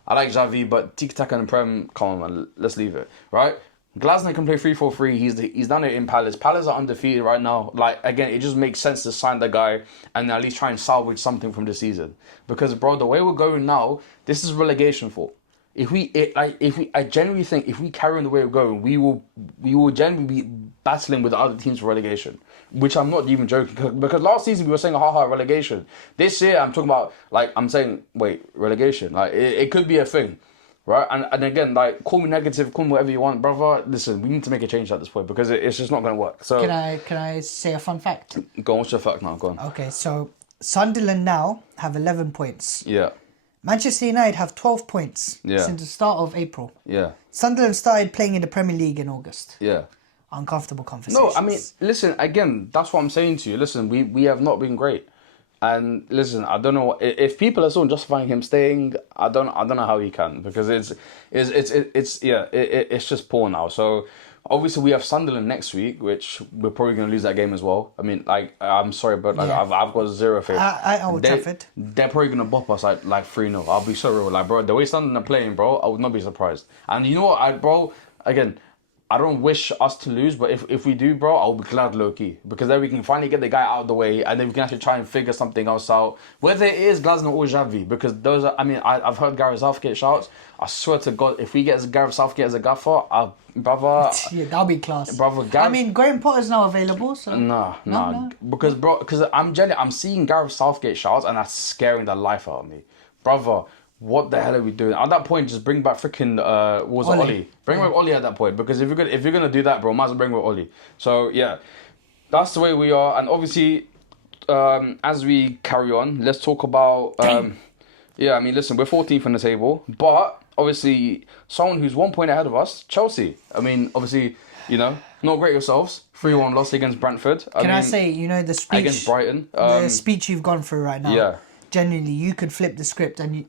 I like Xavi, but Tiki Taka and Prem, come on, man, let's leave it, right? Glasner can play 3-4-3. He's done it in Palace. Palace are undefeated right now. Like, again, it just makes sense to sign the guy and at least try and salvage something from the season. Because, bro, the way we're going now, this is relegation fault. I genuinely think if we carry on the way we're going, we will genuinely be battling with the other teams for relegation. Which I'm not even joking, because last season we were saying relegation. This year I'm talking about I'm saying relegation. Like it could be a thing. Right, and again, like, call me negative, call me whatever you want, brother. Listen, we need to make a change at this point because it's just not going to work. So can I say a fun fact? Go on, what's your fact now? Go on. Okay, so Sunderland now have 11 points. Yeah. Manchester United have 12 points since the start of April. Yeah. Sunderland started playing in the Premier League in August. Yeah. Uncomfortable conversations. No, I mean, listen, again, that's what I'm saying to you. Listen, we have not been great. And listen, I don't know if people are still justifying him staying. I don't know how he can, because it's just poor now. So obviously we have Sunderland next week, which we're probably going to lose that game as well. I mean, I'm sorry, but I've got zero faith. They're probably going to bop us like 3-0. I'll be so real, like, bro. The way Sunderland are playing, bro, I would not be surprised. And you know what, bro, again, I don't wish us to lose, but if we do, bro, I'll be glad low-key. Because then we can finally get the guy out of the way, and then we can actually try and figure something else out. Whether it is Glasner or Xavi, because those are, I mean, I've heard Gareth Southgate shouts. I swear to God, if we get Gareth Southgate as a gaffer, brother... Yeah, that'll be class. Brother, I mean, Graham Potter's now available, so... No. Because I'm seeing Gareth Southgate shouts, and that's scaring the life out of me. Brother... What the hell are we doing? At that point, just bring back freaking Ollie. Bring back Ollie at that point, because if you're gonna do that, bro, might as well bring back Ollie. So yeah, that's the way we are. And obviously, as we carry on, let's talk about yeah. I mean, listen, we're 14th on the table, but obviously, someone who's 1 point ahead of us, Chelsea. I mean, obviously, not great yourselves. 3-1 loss against Brentford. Can I say, the speech against Brighton? The speech you've gone through right now. Yeah. Genuinely, you could flip the script, and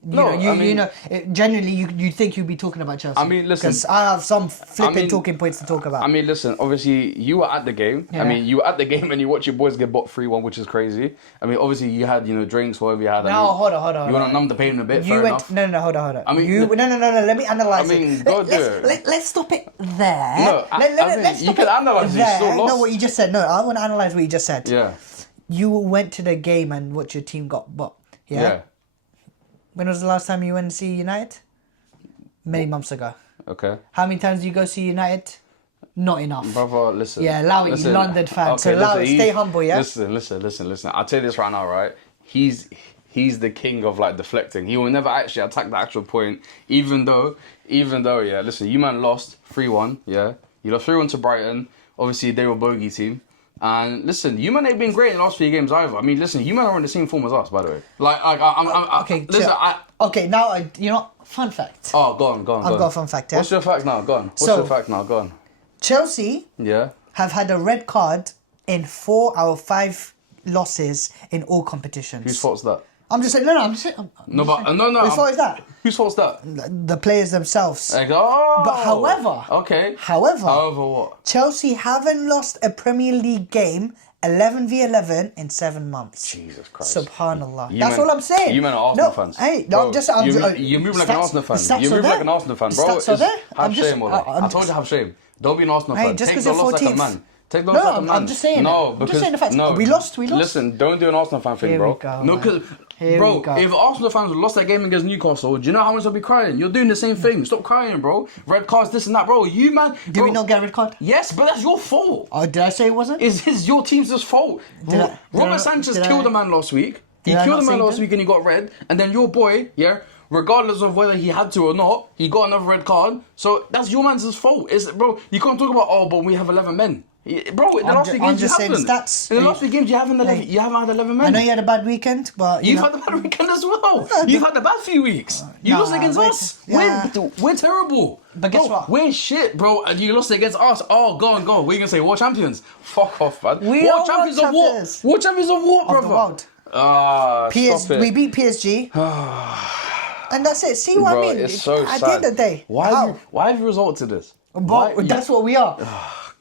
genuinely, you think you'd be talking about Chelsea. I mean, listen, because I have some flipping talking points to talk about. I mean, listen, obviously you were at the game. Yeah. I mean, you were at the game and you watch your boys get bought 3-1, which is crazy. I mean, obviously you had drinks, whatever you had. Hold on. You want to numb the pain a bit. Enough. No, hold on. I mean, no. Let me analyze it. Let's stop it there. No, let's you can analyze it. Still lost. No, what you just said. No, I want to analyze what you just said. Yeah. You went to the game and watched your team got bought. Yeah. When was the last time you went to see United? Many months ago. Okay. How many times do you go see United? Not enough. Brother, listen. Yeah, allow it, you London fan. Okay, so allow it, stay humble, yeah? Listen. I'll tell you this right now, right? He's the king of like deflecting. He will never actually attack the actual point, even though, yeah, listen, you man lost 3-1, yeah? You lost 3-1 to Brighton. Obviously, they were a bogey team. And listen, you man ain't been great in the last few games either. I mean, listen, you man are in the same form as us, by the way. Okay, now, you know, fun fact. Oh, go on. I've got a fun fact, yeah? What's your fact now? Go on. Chelsea Yeah. have had a red card in 4 out of 5 losses in all competitions. Whose fault's that? I'm just saying, Whose fault is that? Whose fault's that? The players themselves. Oh. But however, what? Chelsea haven't lost a Premier League game 11v11 in 7 months. Jesus Christ. Subhanallah. That's all I'm saying. You men are Arsenal fans. Hey, bro, I'm you're moving like an Arsenal fan. You're moving like an Arsenal fan, bro. Stats are there. Have shame, I told you have shame. Don't be an Arsenal fan. Just Take because the you're loss 14th. like a man. Take the loss like a man. I'm just saying. I'm just saying the facts. We lost. Listen, don't do an Arsenal fan thing, bro. No, because bro, if Arsenal fans lost that game against Newcastle, do you know how much I'll be crying? You're doing the same thing. Stop crying, bro. Red cards, this and that, bro. You man. Did we not get a red card? Yes, but that's your fault. Oh, did I say it wasn't? It's your team's fault. Robert Sanchez killed a man last week. He killed a man last week and he got red. And then your boy, yeah, regardless of whether he had to or not, he got another red card. So that's your man's fault. Bro, you can't talk about, but we have 11 men. Bro, in the last few games you haven't. In the last few games you haven't had 11 men. I know you had a bad weekend, but you've had a bad weekend as well. You've had a bad few weeks. You lost against us. Yeah. We're terrible. But guess what? We're shit, bro. And you lost against us. Oh, go on. What are you gonna say? World champions? Fuck off, man. World champions of what? World champions of what, brother? Of the world. Stop it. We beat PSG. And that's it. See what I mean? It's so At sad. the end of the day, why have you resorted to this? That's what we are.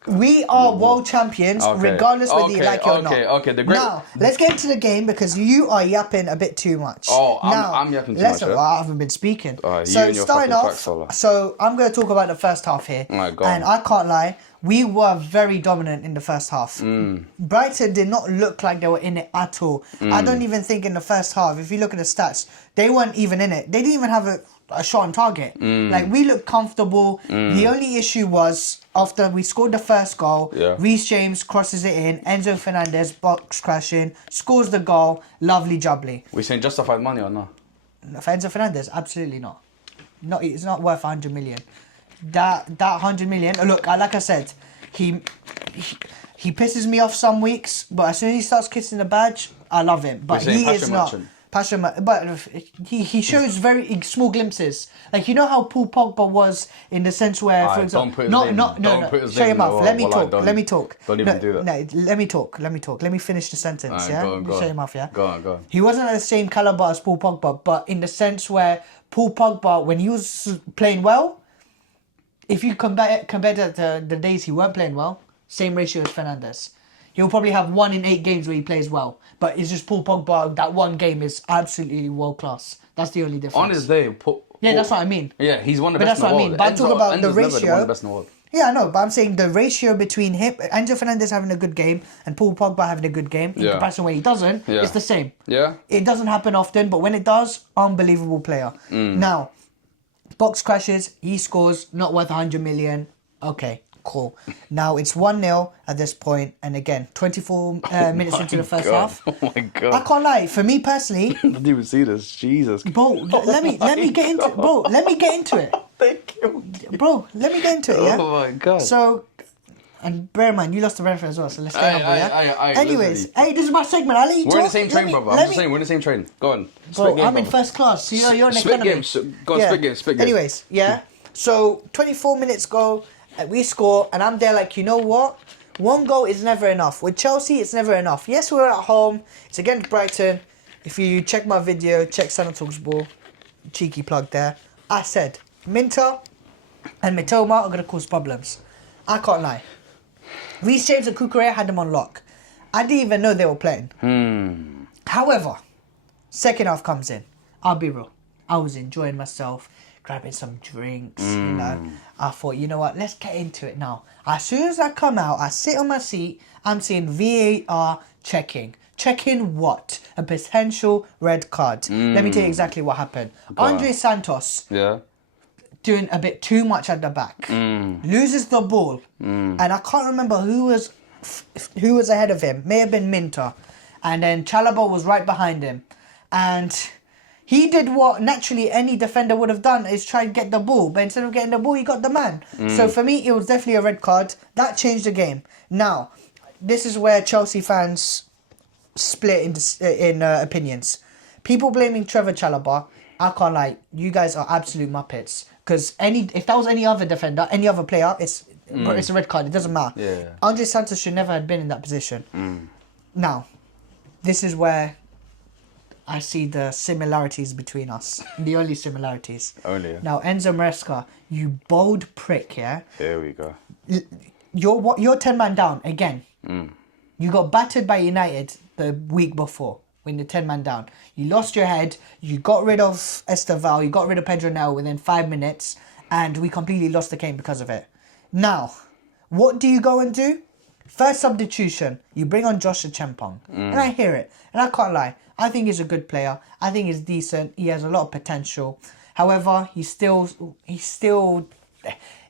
We are world champions, regardless whether you like it or not. Okay. Now, let's get into the game because you are yapping a bit too much. Oh, I'm yapping too much. I haven't been speaking. So starting off, so I'm going to talk about the first half here. Oh my God. And I can't lie, we were very dominant in the first half. Brighton did not look like they were in it at all. I don't even think in the first half, if you look at the stats, they weren't even in it. They didn't even have a shot on target. Like, we looked comfortable. The only issue was after we scored the first goal, Reece James crosses it in, Enzo Fernandez box crashing, scores the goal, lovely jubbly. We saying justified money or not? For Enzo Fernandez, absolutely not. It's not worth 100 million. That 100 million, look, like I said, he pisses me off some weeks, but as soon as he starts kissing the badge, I love him. But he is not. But he shows very small glimpses. Like, you know how Paul Pogba was in the sense where, for example, shut your mouth. Let me talk. Don't even do that. No, let me talk. Let me finish the sentence. Yeah, go on. Shut your mouth. Yeah. Go on. He wasn't at the same caliber as Paul Pogba, but in the sense where Paul Pogba, when he was playing well, if you compare to the days he weren't playing well, same ratio as Fernandes. He'll probably have 1 in 8 games where he plays well. But it's just Paul Pogba, that one game is absolutely world class. That's the only difference. On his day, that's what I mean. Yeah, he's one of the best in the world. But I'm talking about the ratio. One of the best in the world. Yeah, I know, but I'm saying the ratio between him, Enzo Fernandez having a good game and Paul Pogba having a good game, in comparison when he doesn't, it's the same. Yeah. It doesn't happen often, but when it does, unbelievable player. Now, box crashes, he scores, not worth 100 million. Okay. Cool. Now it's 1-0 at this point, and again, 24 minutes into the first half. Oh my God! I can't lie. For me personally, I didn't even see this. Jesus. Bro, let me get into. Bro, let me get into it. Thank you. Bro, let me get into it. Yeah. Oh my God. So, and bear in mind, you lost the Brentford as well, so let's stay humble. Yeah. Anyways, literally. This is my segment. I'll let you talk. We're in the same train, brother. I'm just saying, we're in the same train. Go on. Bro, I'm in first class. So you're in economy. Go on, split game. Anyways, yeah. So 24 minutes go. We score, and I'm there like, you know what? 1 goal is never enough. With Chelsea, it's never enough. Yes, we're at home. It's against Brighton. If you check my video, check Santa Talks Ball. Cheeky plug there. I said, Minter and Mitoma are going to cause problems. I can't lie. Reece James and Kukurea had them on lock. I didn't even know they were playing. However, second half comes in. I'll be real. I was enjoying myself, grabbing some drinks, you know. I thought, you know what, let's get into it now. As soon as I come out, I sit on my seat, I'm seeing VAR checking. Checking what? A potential red card. Let me tell you exactly what happened. Andre Santos doing a bit too much at the back. Loses the ball. And I can't remember who was ahead of him. May have been Minter. And then Chalobah was right behind him. And he did what naturally any defender would have done, is try and get the ball. But instead of getting the ball, he got the man. So for me, it was definitely a red card. That changed the game. Now, this is where Chelsea fans split in opinions. People blaming Trevor Chalobah. I can't lie. You guys are absolute muppets. Because if that was any other defender, any other player, it's a red card. It doesn't matter. Yeah. Andre Santos should never have been in that position. Now, this is where I see the similarities between us. The only similarities. Only. Now, Enzo Maresca, you bold prick, yeah? Here we go. You're 10 man down again. You got battered by United the week before when you're 10 man down. You lost your head. You got rid of Esteval. You got rid of Pedro Neto within 5 minutes. And we completely lost the game because of it. Now, what do you go and do? First substitution, you bring on Josh Chempong. And I hear it. And I can't lie. I think he's a good player. I think he's decent. He has a lot of potential. However, he's still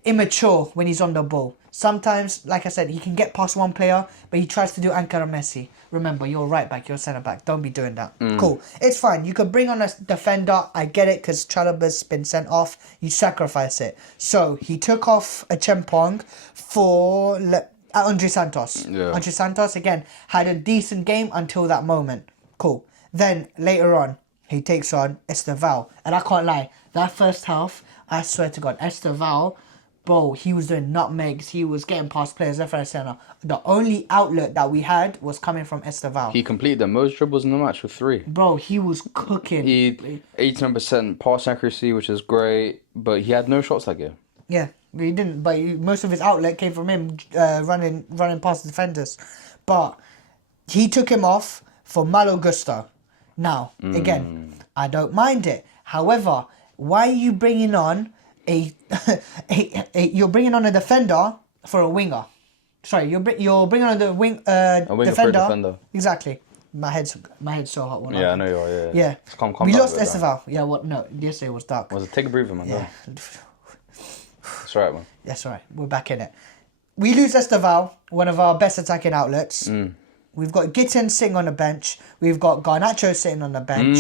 immature when he's on the ball. Sometimes, like I said, he can get past one player, but he tries to do Ankara Messi. Remember, you're right back, you're centre back. Don't be doing that. Cool. It's fine. You could bring on a defender. I get it, because Chalobah's been sent off. You sacrifice it. So, he took off a Chempong for Andre Santos. Yeah. Andre Santos, again, had a decent game until that moment. Cool. Then, later on, he takes on Esteval. And I can't lie, that first half, I swear to God, Esteval, bro, he was doing nutmegs. He was getting past players left, right, and centre. The only outlet that we had was coming from Esteval. He completed the most dribbles in the match with 3. Bro, he was cooking. He 89% pass accuracy, which is great, but he had no shots that game. Yeah, he didn't. But most of his outlet came from him running past the defenders. But he took him off for Malo Gusto. Now, again, I don't mind it. However, why are you bringing on you're bringing on a defender for a winger? Sorry, you're bringing on the winger for a defender. Exactly. My head's so hot. Yeah, I know you are. Yeah. Calm we lost Esteval. Yeah. What? No. Yesterday was dark. Was it? Take a breather, man. Yeah. It's alright, man. That's alright. We're back in it. We lose Esteval, one of our best attacking outlets. We've got Gittins sitting on the bench. We've got Garnacho sitting on the bench.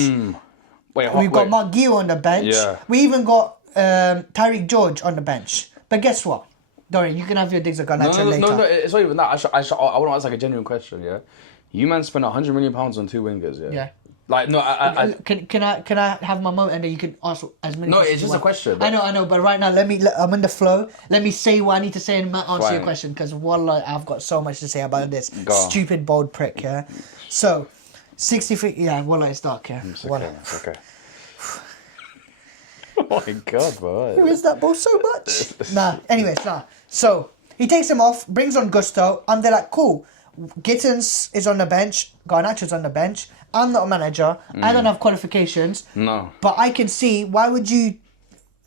We've got Mark Guiu on the bench. Yeah. We even got Tariq George on the bench. But guess what? Dorian, you can have your digs at Garnacho later. No, it's not even that. I want to ask like a genuine question, yeah? You man spent £100 million on 2 wingers, yeah? Yeah. Like, no, Can I have my moment and then you can ask as many questions? No, it's just a question. I know, but right now, I'm in the flow. Let me say what I need to say and answer your question, because wallah, I've got so much to say about this stupid bold prick, yeah? So, 63, yeah, wallah, it's dark, yeah? It's okay. Oh my God, bro. Who is that ball so much? Anyways. So, he takes him off, brings on Gusto, and they're like, cool. Gittins is on the bench, Garnacho's on the bench. I'm not a manager. I don't have qualifications. No. But I can see, why would you...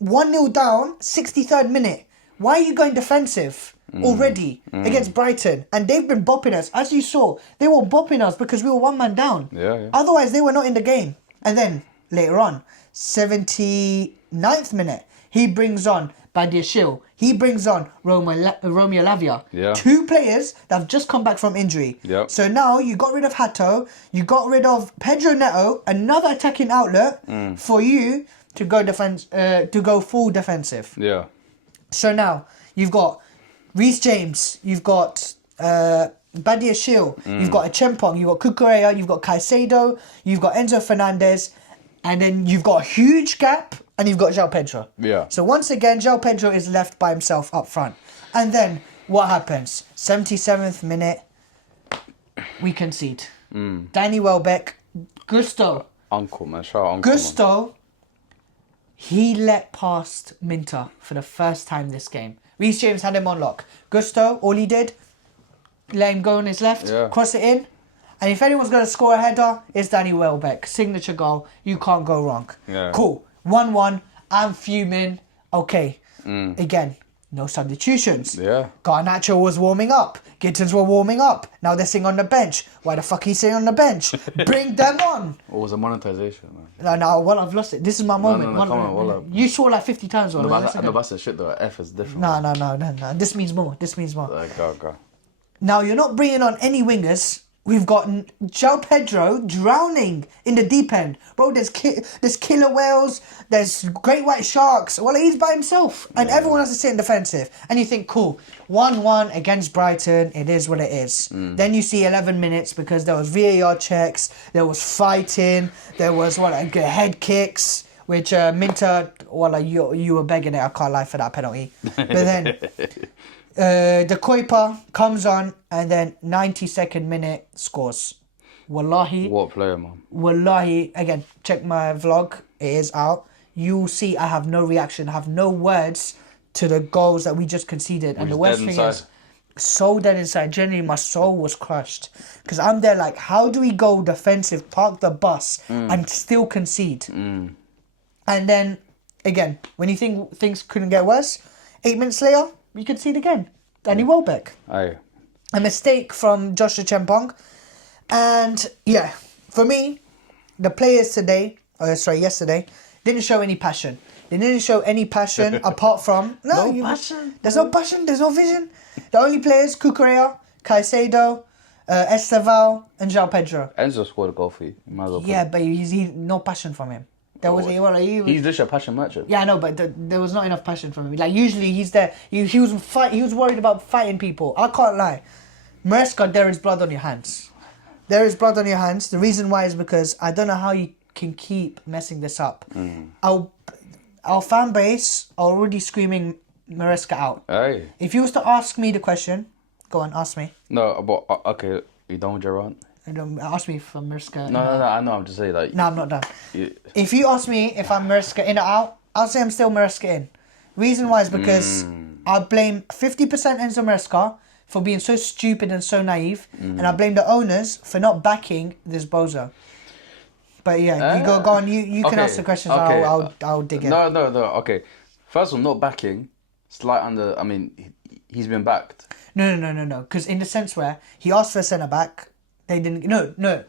1-0 down, 63rd minute. Why are you going defensive already against Brighton? And they've been bopping us. As you saw, they were bopping us because we were 1 man down. Yeah. Otherwise, they were not in the game. And then, later on, 79th minute, he brings on Badiashile. He brings on Romeo Lavia. Yeah. 2 players that have just come back from injury. Yep. So now you got rid of Hato, you got rid of Pedro Neto, another attacking outlet for you to go full defensive. Yeah. So now you've got Reece James, you've got Badiashile, you've got Chempong, you've got Cucurella, you've got Caicedo, you've got Enzo Fernandez, and then you've got a huge gap, and you've got João Pedro. Yeah. So once again, João Pedro is left by himself up front. And then what happens? 77th minute, we concede. Danny Welbeck, Gusto. Uncle, man. Shout out Uncle. Gusto, he let past Minter for the first time this game. Reece James had him on lock. Gusto, all he did, let him go on his left, cross it in. And if anyone's going to score a header, it's Danny Welbeck. Signature goal. You can't go wrong. Yeah. Cool. 1-1. I'm fuming. Okay. Again, No substitutions. Yeah. Garnacho was warming up. Gittins were warming up. Now they're sitting on the bench. Why the fuck he's sitting on the bench? Bring them on. What was the monetization, man? No, well, I've lost it. This is my moment. come on, what up? You swore like 50 times. No, that's the shit though. F is different. No. This means more. Go. Now, you're not bringing on any wingers. We've got João Pedro drowning in the deep end. Bro, there's killer whales, there's great white sharks. Well, he's by himself. And everyone has to sit in defensive. And you think, cool, 1-1 against Brighton, it is what it is. Then you see 11 minutes because there was VAR checks, there was fighting, there was head kicks, which Minter, you were begging it, I can't lie, for that penalty. But then... the Kuiper comes on and then 92nd minute scores. Wallahi. What player, man? Wallahi. Again, check my vlog. It is out. You'll see I have no reaction. I have no words to the goals that we just conceded. And the worst thing is, so dead inside. Genuinely, my soul was crushed. Because I'm there like, how do we go defensive, park the bus and still concede? And then, again, when you think things couldn't get worse, 8 minutes later, we concede again. Danny Welbeck. Aye. A mistake from Joshua Chempong. And yeah, for me, the players yesterday, didn't show any passion. They didn't show any passion apart from... passion? There's no passion, there's no vision. The only players, Cucurella, Caicedo, Esteval, and João Pedro. Enzo scored a goal for you. But he's no passion from him. He's just a passion merchant. Yeah, I know, but there was not enough passion from him. Like, usually he's there. He was worried about fighting people. I can't lie. Maresca, there is blood on your hands. There is blood on your hands. The reason why is because I don't know how you can keep messing this up. Our fan base are already screaming Maresca out. Hey. If you was to ask me the question, go on, ask me. No, but okay, you done with your rant? Ask me if I'm Maresca. No, I know. I'm just saying like. No, I'm not done. If you ask me if I'm Maresca in or out, I'll say I'm still Maresca in. Reason why is because I blame 50% Enzo Maresca for being so stupid and so naive, and I blame the owners for not backing this bozo. But yeah, you go on. You can ask the questions. Okay. I'll dig in. No. Okay, first of all, not backing. Slight under. I mean, he's been backed. No. Because in the sense where he asked for a centre back. They didn't. No.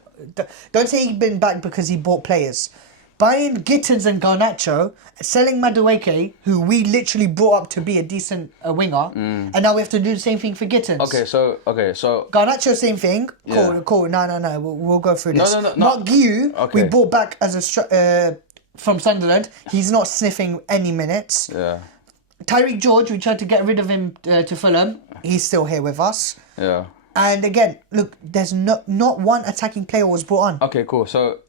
Don't say he's been back because he bought players. Buying Gittins and Garnacho, selling Madueke, who we literally brought up to be a decent winger, and now we have to do the same thing for Gittins. Okay, so Garnacho, same thing. Cool. No. We'll go through this. No. Mark Guiu, we brought back as from Sunderland. He's not sniffing any minutes. Yeah. Tyreek George, we tried to get rid of him to Fulham. He's still here with us. Yeah. And again, look, there's not one attacking player was brought on. Okay, cool. So,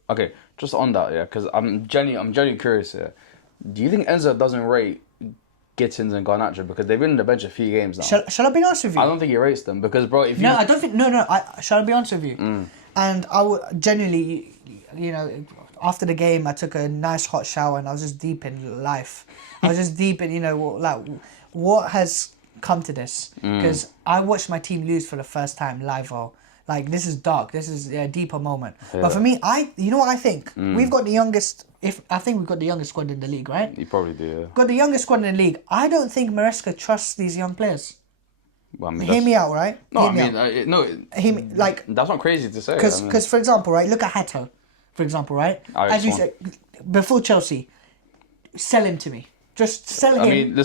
just on that, yeah, because I'm genuinely curious here. Do you think Enzo doesn't rate Gittins and Garnacho because they've been on the bench a few games now? Shall I be honest with you? I don't think he rates them because, bro, if you... No, I don't think... No, shall I be honest with you? And I would genuinely, after the game, I took a nice hot shower and I was just deep in life. I was just deep in, what has... come to this because I watched my team lose for the first time live. Like, this is dark. This is a deeper moment. Yeah. But for me, you know what I think? We've got the youngest. I think we've got the youngest squad in the league, right? You probably do. Yeah. Got the youngest squad in the league. I don't think Maresca trusts these young players. Well, I mean, hear me out, right? No, Hear me, like, that's not crazy to say. Because for example, right? Look at Hato, for example, right? As you said, before Chelsea, sell him to me. Just sell him.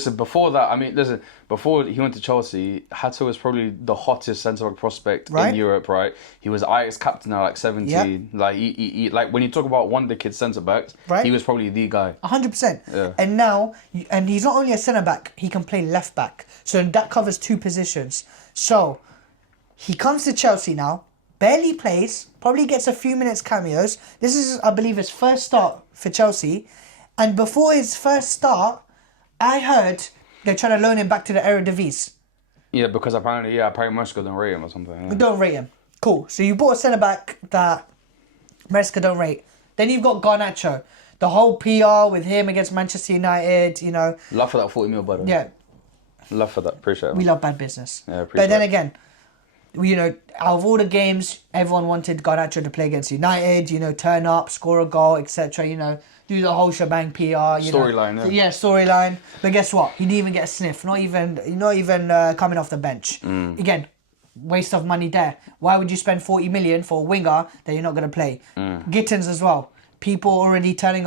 Before he went to Chelsea, Hato was probably the hottest centre-back prospect right? in Europe, right? He was Ajax captain at like 17. Yep. Like, he, like when you talk about wonder kid centre-backs, right? He was probably the guy. 100%. Yeah. And now, he's not only a centre-back, he can play left-back. So that covers 2 positions. So, he comes to Chelsea now, barely plays, probably gets a few minutes cameos. This is, I believe, his first start for Chelsea. And before his first start, I heard they're trying to loan him back to the Eredivisie. Yeah, because apparently Maresca don't rate him or something. Yeah. Don't rate him. Cool. So you bought a centre-back that Maresca don't rate. Then you've got Garnacho. The whole PR with him against Manchester United, Love for that 40 mil, by the way. Yeah. Love for that. Appreciate it. We love bad business. Yeah, appreciate it. But then again, Out of all the games, everyone wanted Garnacho to play against United, turn up, score a goal, etc., do the whole shebang PR. Storyline, yeah. Storyline. But guess what? He didn't even get a sniff. Not even coming off the bench. Again, waste of money there. Why would you spend 40 million for a winger that you're not going to play? Gittins as well. People already turning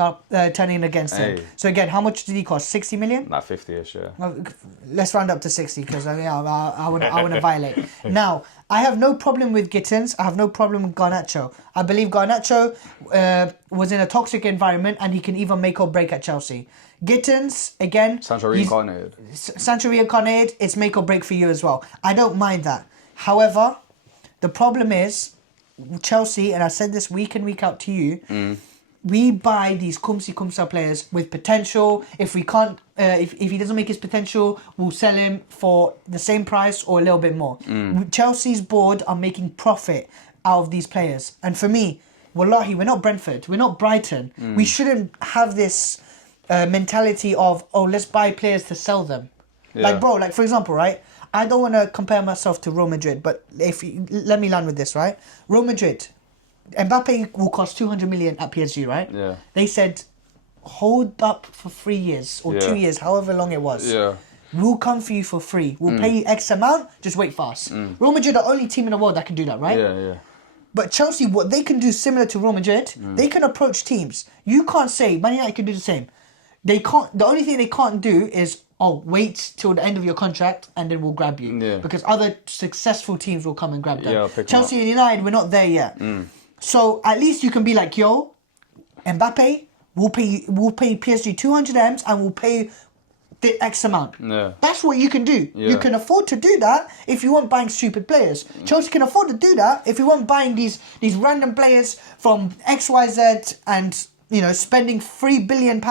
against him. So again, how much did he cost? 60 million? Not 50-ish, yeah. Well, let's round up to 60 because I want to violate. Now, I have no problem with Gittins. I have no problem with Garnacho. I believe Garnacho was in a toxic environment and he can even make or break at Chelsea. Gittins, again... Sancho reincarnated. It's make or break for you as well. I don't mind that. However, the problem is, Chelsea, and I said this week in, week out to you, we buy these kumsa players with potential. If we can't, if he doesn't make his potential, we'll sell him for the same price or a little bit more. Chelsea's board are making profit out of these players. And for me, wallahi, we're not Brentford. We're not Brighton. We shouldn't have this mentality of, let's buy players to sell them. Yeah. For example, right? I don't want to compare myself to Real Madrid, but let me land with this, right? Real Madrid, Mbappe will cost 200 million at PSG, right? Yeah. They said, hold up for 3 years or 2 years, however long it was. Yeah. We'll come for you for free. We'll pay you X amount, just wait for us. Real Madrid are the only team in the world that can do that, right? Yeah. But Chelsea, what they can do similar to Real Madrid, they can approach teams. You can't say Man United can do the same. They can't. The only thing they can't do is wait till the end of your contract and then we'll grab you. Yeah. Because other successful teams will come and grab them. Yeah, Chelsea and United, we're not there yet. So at least you can be like, yo, Mbappe, we'll pay PSG 200 M's and we'll pay the X amount. Yeah. That's what you can do. Yeah. You can afford to do that if you weren't buying stupid players. Chelsea can afford to do that if you weren't buying these random players from XYZ and spending £3 billion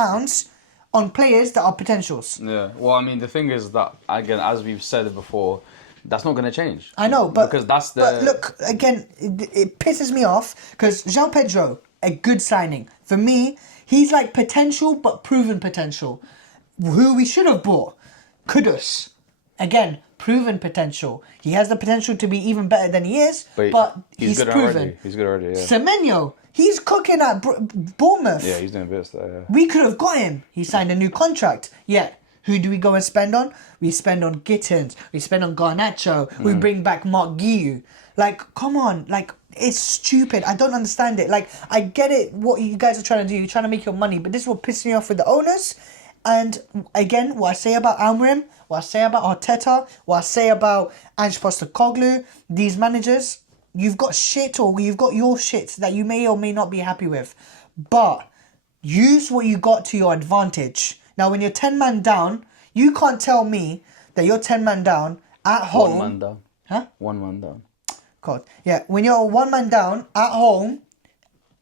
on players that are potentials. Yeah. Well, I mean, the thing is that, again, as we've said it before, that's not going to change. I know, but... Because that's the... But look, again, it pisses me off because João Pedro, a good signing. For me, he's like potential, but proven potential. Who we should have bought. Kudus. Again, proven potential. He has the potential to be even better than he is, but he's good proven. Already. He's good already, yeah. Semenyo, he's cooking at Bournemouth. Yeah, he's doing bits there, yeah. We could have got him. He signed a new contract. Yet, who do we go and spend on? We spend on Gittins. We spend on Garnacho. We bring back Mark Guiu. Come on. It's stupid. I don't understand it. I get it, what you guys are trying to do. You're trying to make your money. But this is what pisses me off with the owners. And again, what I say about Almrim, what I say about Arteta, what I say about Ange Postecoglou, these managers, you've got shit or you've got your shit that you may or may not be happy with. But use what you got to your advantage. Now, when you're 10 man down, you can't tell me that you're 10 man down at home. 1 man down. Huh? 1 man down. God. Yeah, when you're 1 man down at home,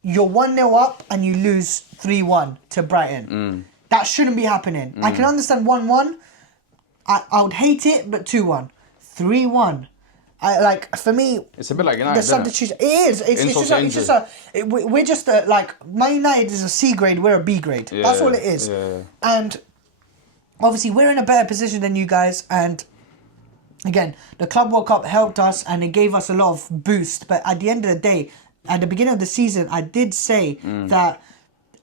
you're 1-0 up and you lose 3-1 to Brighton. That shouldn't be happening. I can understand 1-1. I would hate it, but 2-1. 3-1. For me, it's a bit like United. The substitution. It is. We're just Man United is a C grade. We're a B grade. Yeah, that's all it is. Yeah. And obviously, we're in a better position than you guys. And again, the Club World Cup helped us and it gave us a lot of boost. But at the end of the day, at the beginning of the season, I did say that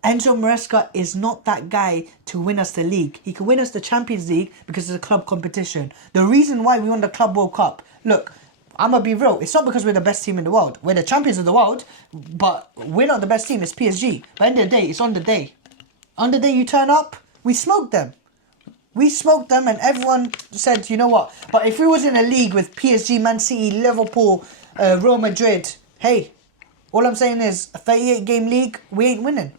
Enzo Maresca is not that guy to win us the league. He can win us the Champions League because it's a club competition. The reason why we won the Club World Cup, look, I'm going to be real. It's not because we're the best team in the world. We're the champions of the world, but we're not the best team. It's PSG. But at the end of the day, it's on the day. On the day you turn up, we smoked them. We smoked them and everyone said, you know what? But if we was in a league with PSG, Man City, Liverpool, Real Madrid, hey, all I'm saying is a 38-game league, we ain't winning.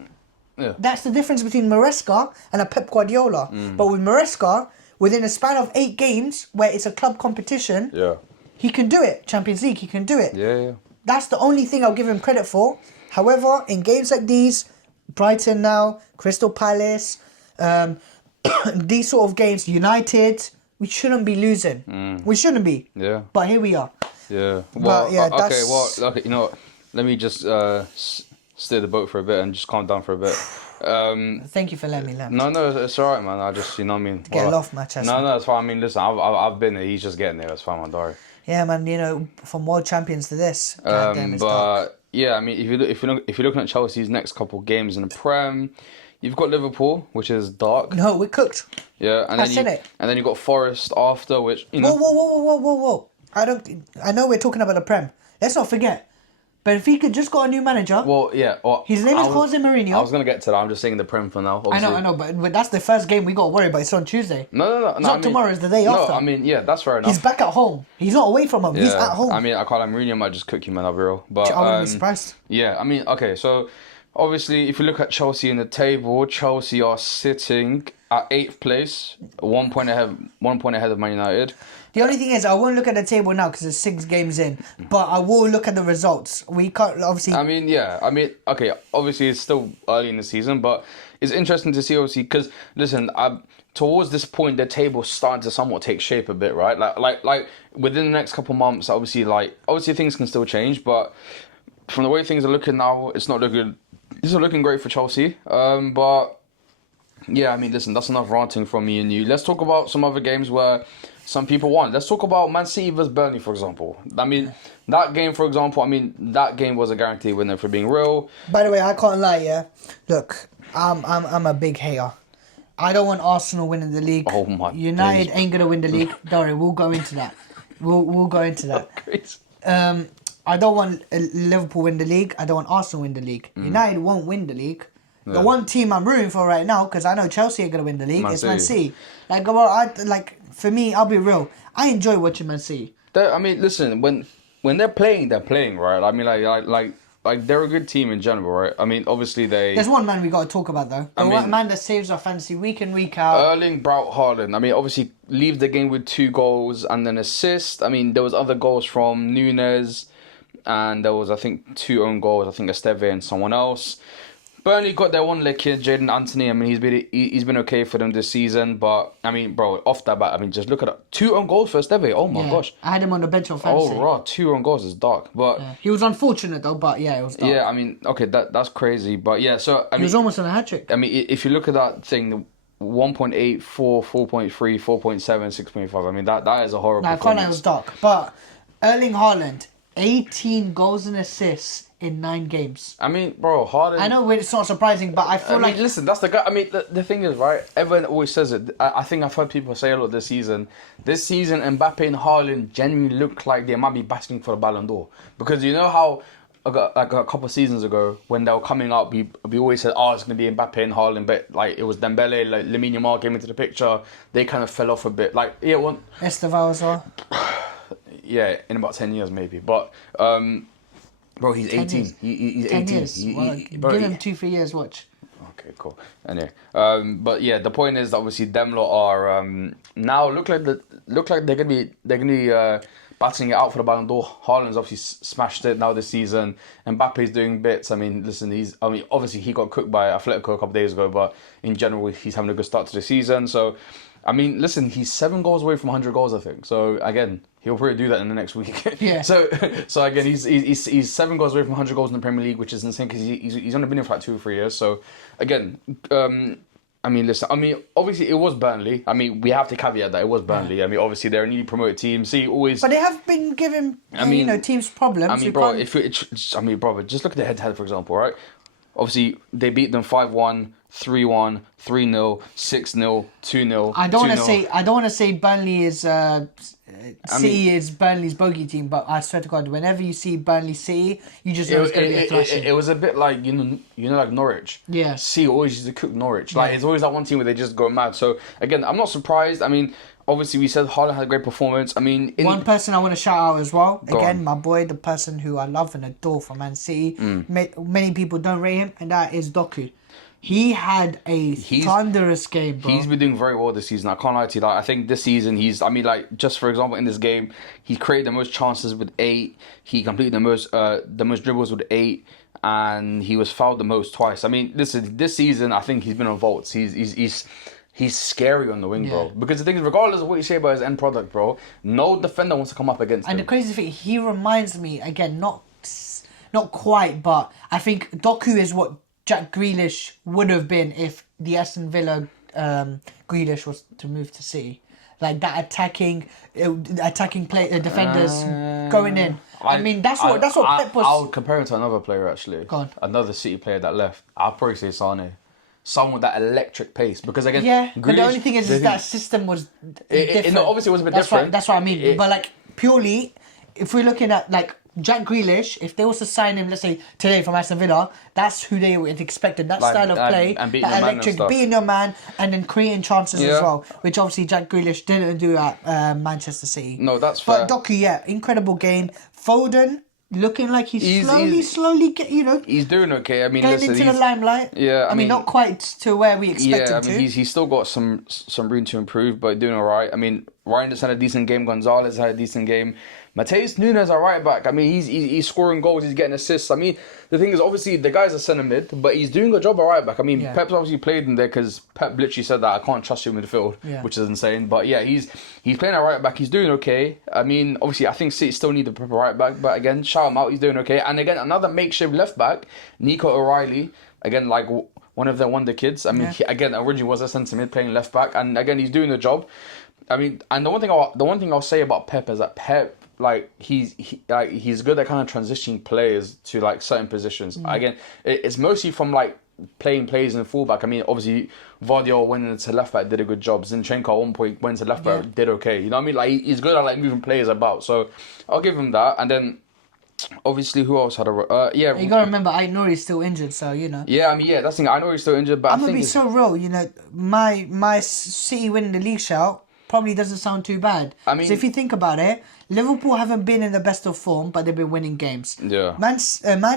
Yeah. That's the difference between Maresca and a Pep Guardiola. But with Maresca, within a span of 8 games, where it's a club competition, he can do it. Champions League, he can do it. Yeah. That's the only thing I'll give him credit for. However, in games like these, Brighton now, Crystal Palace, these sort of games, United, we shouldn't be losing. We shouldn't be. Yeah. But here we are. Yeah. Well, okay, you know what? Let me just steer the boat for a bit and just calm down for a bit. Thank you for letting me land. No, it's alright, man. I just, you know what I mean? Get it off my chest. No, it's fine. I mean, listen, I've been there. He's just getting there. It's fine, man. Don't worry. Yeah, man. You know, from world champions to this, goddamn, it's dark. But yeah, I mean, if you're looking at Chelsea's next couple games in the Prem, you've got Liverpool, which is dark. No, we're cooked. Yeah, and I said it. And then you got Forest after, which you Whoa, know. whoa! I know we're talking about the Prem. Let's not forget, Benfica just got a new manager. Well, yeah. Well, His name is Jose Mourinho. I was gonna get to that. I'm just saying the Prem for now. Obviously. I know, but that's the first game we got to worry about. It's on Tuesday. No. It's not tomorrow. It's the day after. No, I mean, yeah, that's fair enough. He's back at home. He's not away from home. He's at home. I mean, I call him Mourinho might just cook him, man. I'll be real. But I wouldn't be surprised. Yeah, I mean, okay, so obviously, if you look at Chelsea in the table, Chelsea are sitting at 8th place, 1 point ahead of Man United. The only thing is, I won't look at the table now because it's 6 games in, but I will look at the results. We can't, obviously... I mean, yeah. I mean, okay, obviously it's still early in the season, but it's interesting to see, obviously, because, listen, towards this point, the table's starting to somewhat take shape a bit, right? Like within the next couple months, obviously things can still change, but from the way things are looking now, it's not looking great for Chelsea. But, yeah, I mean, listen, that's enough ranting from me and you. Let's talk about some other games where... some people won. Let's talk about Man City versus Burnley, for example. I mean, that game was a guaranteed winner, for being real. By the way, I can't lie, yeah. Look, I'm a big hater. I don't want Arsenal winning the league. Oh my United days. ain't gonna win the league. Don't worry, we'll go into that. We'll go into that. I don't want Liverpool win the league. I don't want Arsenal win the league. United won't win the league. Yeah. The one team I'm rooting for right now, because I know Chelsea are gonna win the league, is Man City. For me, I'll be real. I enjoy watching Man City. I mean, listen, when they're playing, right? I mean, like they're a good team in general, right? I mean, obviously There's one man we got to talk about though. One man that saves our fantasy week in, week out. Erling Braut Haaland. I mean, obviously leave the game with 2 goals and an assist. I mean, there was other goals from Nunes, and there was, I think, 2 own goals. I think Esteve and someone else. Burnley got their one leg kid, Jaden Anthony. I mean, he's been okay for them this season, but I mean, bro, off that bat, I mean, just look at it. 2 own goals for Esteve. Oh my gosh! I had him on the bench on fantasy. Oh, right, 2 own goals is dark, but he was unfortunate though. But yeah, it was dark. Yeah, I mean, okay, that's crazy, but yeah, so he was almost on a hat trick. I mean, if you look at that thing, 1.8, 4, 4.3, 4.7, 6.5. I mean, that is a horrible. I can't lie, it was dark, but Erling Haaland, 18 goals and assists in 9 games. I mean, bro, Haaland... I know it's not surprising, but I feel like... listen, that's the guy... I mean, the thing is, right, everyone always says it. I think I've heard people say a lot this season. This season, Mbappe and Haaland genuinely look like they might be battling for the Ballon d'Or. Because you know how, like a couple of seasons ago, when they were coming up, we always said, it's going to be Mbappe and Haaland, but like it was Dembele, like Lamine Yamal came into the picture. They kind of fell off a bit. Like, yeah, well... Esteval as well. Yeah, in about 10 years maybe. But... bro, he's 18. He's 18. Years. Give him 2-3 years, watch. Okay, cool. Anyway, but yeah, the point is obviously them lot are now look like they're gonna be battling it out for the Ballon d'Or. Haaland's obviously smashed it now this season. Mbappe's doing bits. I mean, listen, obviously he got cooked by Atletico a couple of days ago, but in general he's having a good start to the season. So, I mean, listen, he's 7 goals away from 100 goals, I think. So again, he'll probably do that in the next week. Yeah. So again, he's 7 goals away from 100 goals in the Premier League, which is insane because he's only been in for like 2 or 3 years. So again, I mean, listen. I mean, obviously it was Burnley. I mean, we have to caveat that it was Burnley. I mean, obviously they're a newly promoted team. See, always. But they have been giving teams problems. I mean, bro, but just look at the head-to-head, for example, right? Obviously, they beat them 5-1, 3-1, 3-0, 6-0, 2-0. I don't want to say Burnley is City is Burnley's bogey team, but I swear to God, whenever you see Burnley City, you just know it's going to be a thrashing. It was a bit like you know, like Norwich. Yeah. City always used to cook Norwich. Like it's always that one team where they just go mad. So again, I'm not surprised. I mean, obviously we said Haaland had a great performance. I mean, one person I want to shout out as well. Again, my boy, the person who I love and adore for Man City. Many people don't rate him, and that is Doku. He had a thunderous game, bro. He's been doing very well this season. I can't lie to you. Like, I think this season just for example, in this game, he created the most chances with 8. He completed the most dribbles with 8, and he was fouled the most twice. I mean, listen, this season I think he's been on vaults. He's scary on the wing, bro. Because the thing is, regardless of what you say about his end product, bro, no defender wants to come up against him. And the crazy thing, he reminds me again, not quite, but I think Doku is what Jack Grealish would have been if the Aston Villa Grealish was to move to City. like that attacking defenders going in. I mean, that's what Pep was. I'll compare him to another player actually. Go on. Another City player that left. I'll probably say Sane. Someone with that electric pace, because again, yeah. Grealish, But the only thing is that system was different. Obviously, it was a bit different. That's what I mean. But like purely, if we're looking at like Jack Grealish, if they was to sign him, let's say today from Aston Villa, that's who they would expected. That style of play, and that electric, being your man, and then creating chances as well, which obviously Jack Grealish didn't do at Manchester City. No, that's fair. But Doku, yeah, incredible game. Foden looking like he's slowly he's doing okay. I mean, getting into the limelight. Yeah, I mean, not quite to where we expected to. Yeah, I mean, he's still got some room to improve, but doing all right. I mean, Reinders had a decent game. Gonzalez had a decent game. Mateus Nunes, a right back. I mean, he's scoring goals. He's getting assists. I mean, the thing is, obviously, the guy's a centre mid, but he's doing a job at right back. I mean, Pep's obviously played him there because Pep literally said that I can't trust you in midfield, which is insane. But yeah, he's playing at right back. He's doing okay. I mean, obviously, I think City still need a proper right back, but again, shout him out. He's doing okay. And again, another makeshift left back, Nico O'Reilly. Again, like one of their wonder kids. I mean, he, again, originally was a centre mid playing left back, and again, he's doing the job. I mean, and the one thing I'll say about Pep is that Pep, like he's good at kind of transitioning players to like certain positions. Again, it's mostly from like playing players in fullback. I mean, obviously Vardiol went into left back, did a good job. Zinchenko at one point went to left back, did okay. You know what I mean? Like he's good at like moving players about. So I'll give him that. And then obviously who else had a you gotta remember I know he's still injured, so you know. Yeah, I mean that's the thing. I know he's still injured, but I'm gonna be so real. You know, my City winning the league shout probably doesn't sound too bad. I mean, so if you think about it, Liverpool haven't been in the best of form, but they've been winning games. Yeah. Man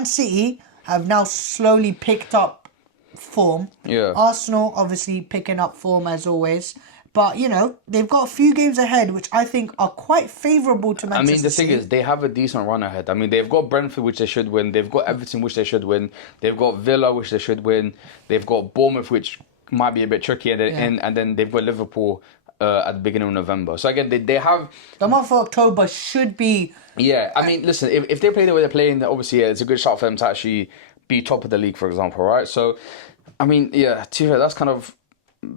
City have now slowly picked up form. Yeah. Arsenal obviously picking up form as always. But, you know, they've got a few games ahead, which I think are quite favourable to Manchester City. I mean, the thing is, they have a decent run ahead. I mean, they've got Brentford, which they should win. They've got Everton, which they should win. They've got Villa, which they should win. They've got Bournemouth, which might be a bit tricky. And then they've got Liverpool at the beginning of November. So again, they have... The month of October should be... Yeah, I mean, listen, if they play the way they're playing, obviously, it's a good shot for them to actually be top of the league, for example, right? So, I mean, yeah, to be fair, that's kind of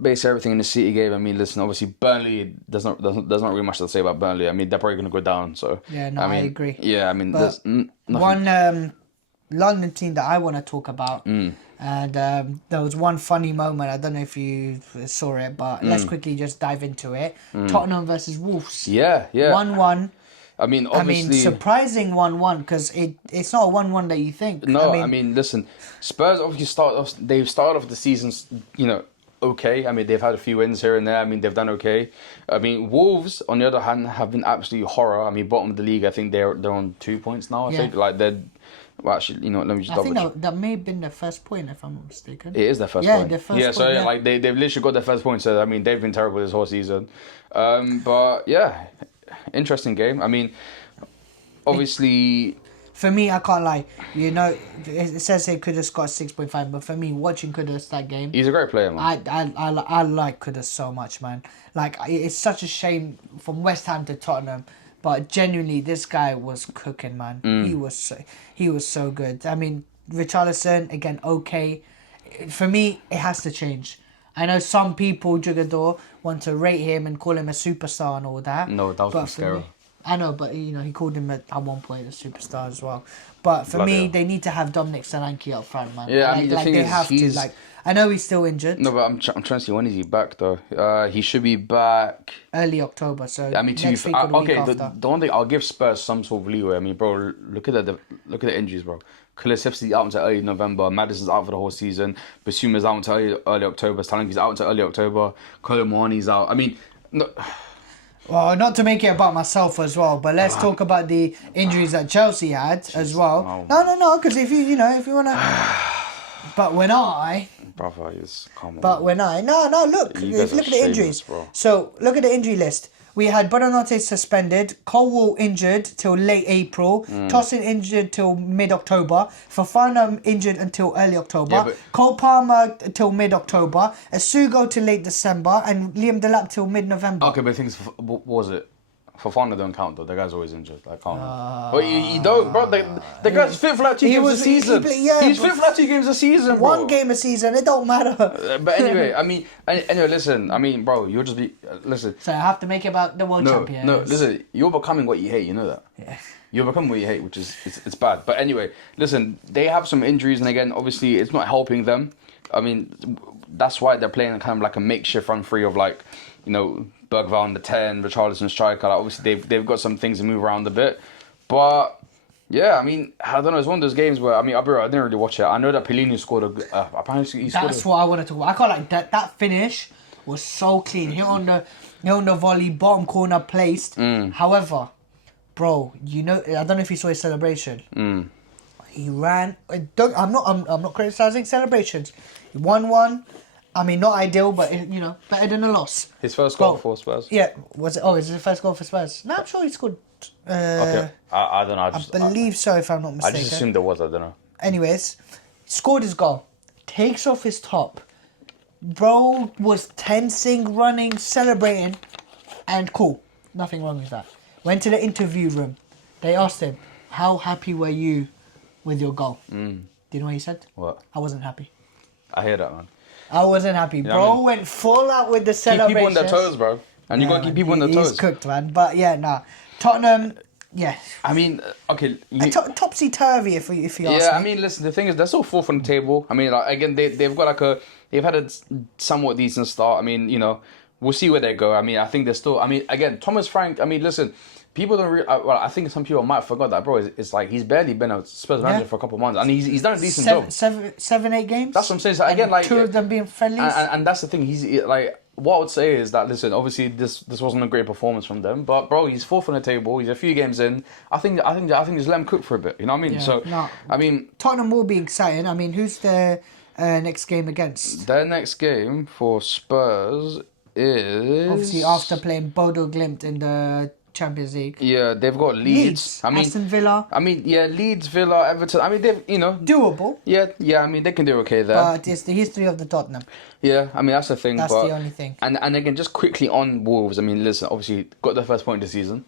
basically everything in the City game. I mean, listen, obviously, Burnley, there's not really much to say about Burnley. I mean, they're probably going to go down, so... Yeah, no, I agree. Yeah, I mean, but there's nothing... One London team that I want to talk about... And there was one funny moment. I don't know if you saw it, but let's quickly just dive into it. Tottenham versus Wolves. Yeah. 1-1. I mean, obviously... surprising 1-1 because it's not a 1-1 that you think. No, I mean, listen, Spurs obviously they've started off the season, you know, okay. I mean, they've had a few wins here and there. I mean, they've done okay. I mean, Wolves, on the other hand, have been absolutely horror. I mean, bottom of the league, I think they're on 2 points now. I think like they're... Well, actually, you know, let me just double check. I think that may have been their first point, if I'm not mistaken. It is their first point. Their first point. Like they've literally got their first point. So I mean, they've been terrible this whole season. But yeah, interesting game. I mean, obviously. For me, I can't lie. You know, it says he Kudus got 6.5, but for me, watching Kudus that game, he's a great player, man. I like Kudus so much, man. Like it's such a shame from West Ham to Tottenham. But genuinely, this guy was cooking, man. He was so good. I mean, Richarlison, again, okay. For me, it has to change. I know some people, Jugador, want to rate him and call him a superstar and all that. No, that was scary. I know, but you know, he called him at one point a superstar as well. But for me, they need to have Dominic Solanke up front, man. Yeah, I mean, the thing is, I know he's still injured. No, but I'm trying to see when is he back though. He should be back early October. So I mean, next week or the week after. The one thing I'll give Spurs some sort of leeway. I mean, bro, look at the injuries, bro. Kulusevski's out until early November. Madison's out for the whole season. Basuma's out until early October. Solanke's out until early October. Kolomani's out. I mean, no. Well, not to make it about myself as well, but let's talk about the injuries that Chelsea had as well. No, because if you wanna. But when I... Brother, it's common. But when I... No, look. If you look at the injuries. Bro. So, look at the injury list. We had Buonanotte suspended, Colwill injured till late April, Tosin injured till mid-October, Fofana injured until early October, Cole Palmer till mid-October, Asugo till late December, and Liam Delap till mid-November. Okay, but the thing is, what was it? Fofana don't count though. The guy's always injured. Like, can't. But you don't, bro. The guy's fit for like 2 games a season. He's fit for like 2 games a season, bro. 1 game a season, it don't matter. But anyway, listen. I mean, bro, you'll just be listen. So I have to make it about the world champions. No, listen. You're becoming what you hate. You know that. Yeah. You're becoming what you hate, which is it's bad. But anyway, listen. They have some injuries, and again, obviously, it's not helping them. I mean, that's why they're playing kind of like a makeshift run free of like, you know, Bergvall on the 10, Richarlison striker. Like, obviously, they've got some things to move around a bit. But, yeah, I mean, I don't know. It's one of those games where, I mean, I didn't really watch it. I know that Pellegrini scored apparently he scored That's what I want to talk about. I can't like that finish was so clean. Hit on the volley, bottom corner placed. However, bro, you know, I don't know if you saw his celebration. He ran. I'm not criticizing celebrations. He won one. I mean, not ideal, but you know, better than a loss. His first goal for Spurs. Yeah, was it? Oh, is it the first goal for Spurs? No, I'm sure he scored. Okay, I don't know. I believe so, if I'm not mistaken. I just assumed there was. I don't know. Anyways, scored his goal. Takes off his top. Bro was tensing, running, celebrating, and cool. Nothing wrong with that. Went to the interview room. They asked him, "How happy were you with your goal?" Do you know what he said? What? I wasn't happy. I hear that, man. I wasn't happy. Bro went full out with the celebration. Keep people on their toes, bro. And you got to keep people on their toes. He's cooked, man. But yeah, nah. Tottenham, yeah. I mean, okay. Topsy-turvy, if you ask me. Yeah, I mean, listen, the thing is, they're still 4th on the table. I mean, like, again, they've got like they've had a somewhat decent start. I mean, you know, we'll see where they go. I mean, I think they're still, I mean, again, Thomas Frank, I mean, listen, people don't really, well, I think some people might have forgot that, bro. It's like he's barely been a Spurs manager for a couple of months, and he's done a decent job. 7-8 games? That's what I'm saying. So again, like 2 of them being friendlies. And that's the thing. He's like, what I would say is that, listen, obviously this wasn't a great performance from them, but bro, he's 4th on the table. He's a few games in. I think just let him cook for a bit. You know what I mean? Yeah, so no. I mean, Tottenham will be exciting. I mean, who's their next game against? Their next game for Spurs is Obviously after playing Bodo Glimt in the Champions League. Yeah, they've got Leeds. I mean, Aston Villa. I mean, yeah, Leeds, Villa, Everton. I mean, they've, you know, doable. Yeah. I mean, they can do okay there. But it's the history of the Tottenham. Yeah, I mean, that's the thing. That's the only thing. And again, just quickly on Wolves. I mean, listen, obviously got their first point of the season.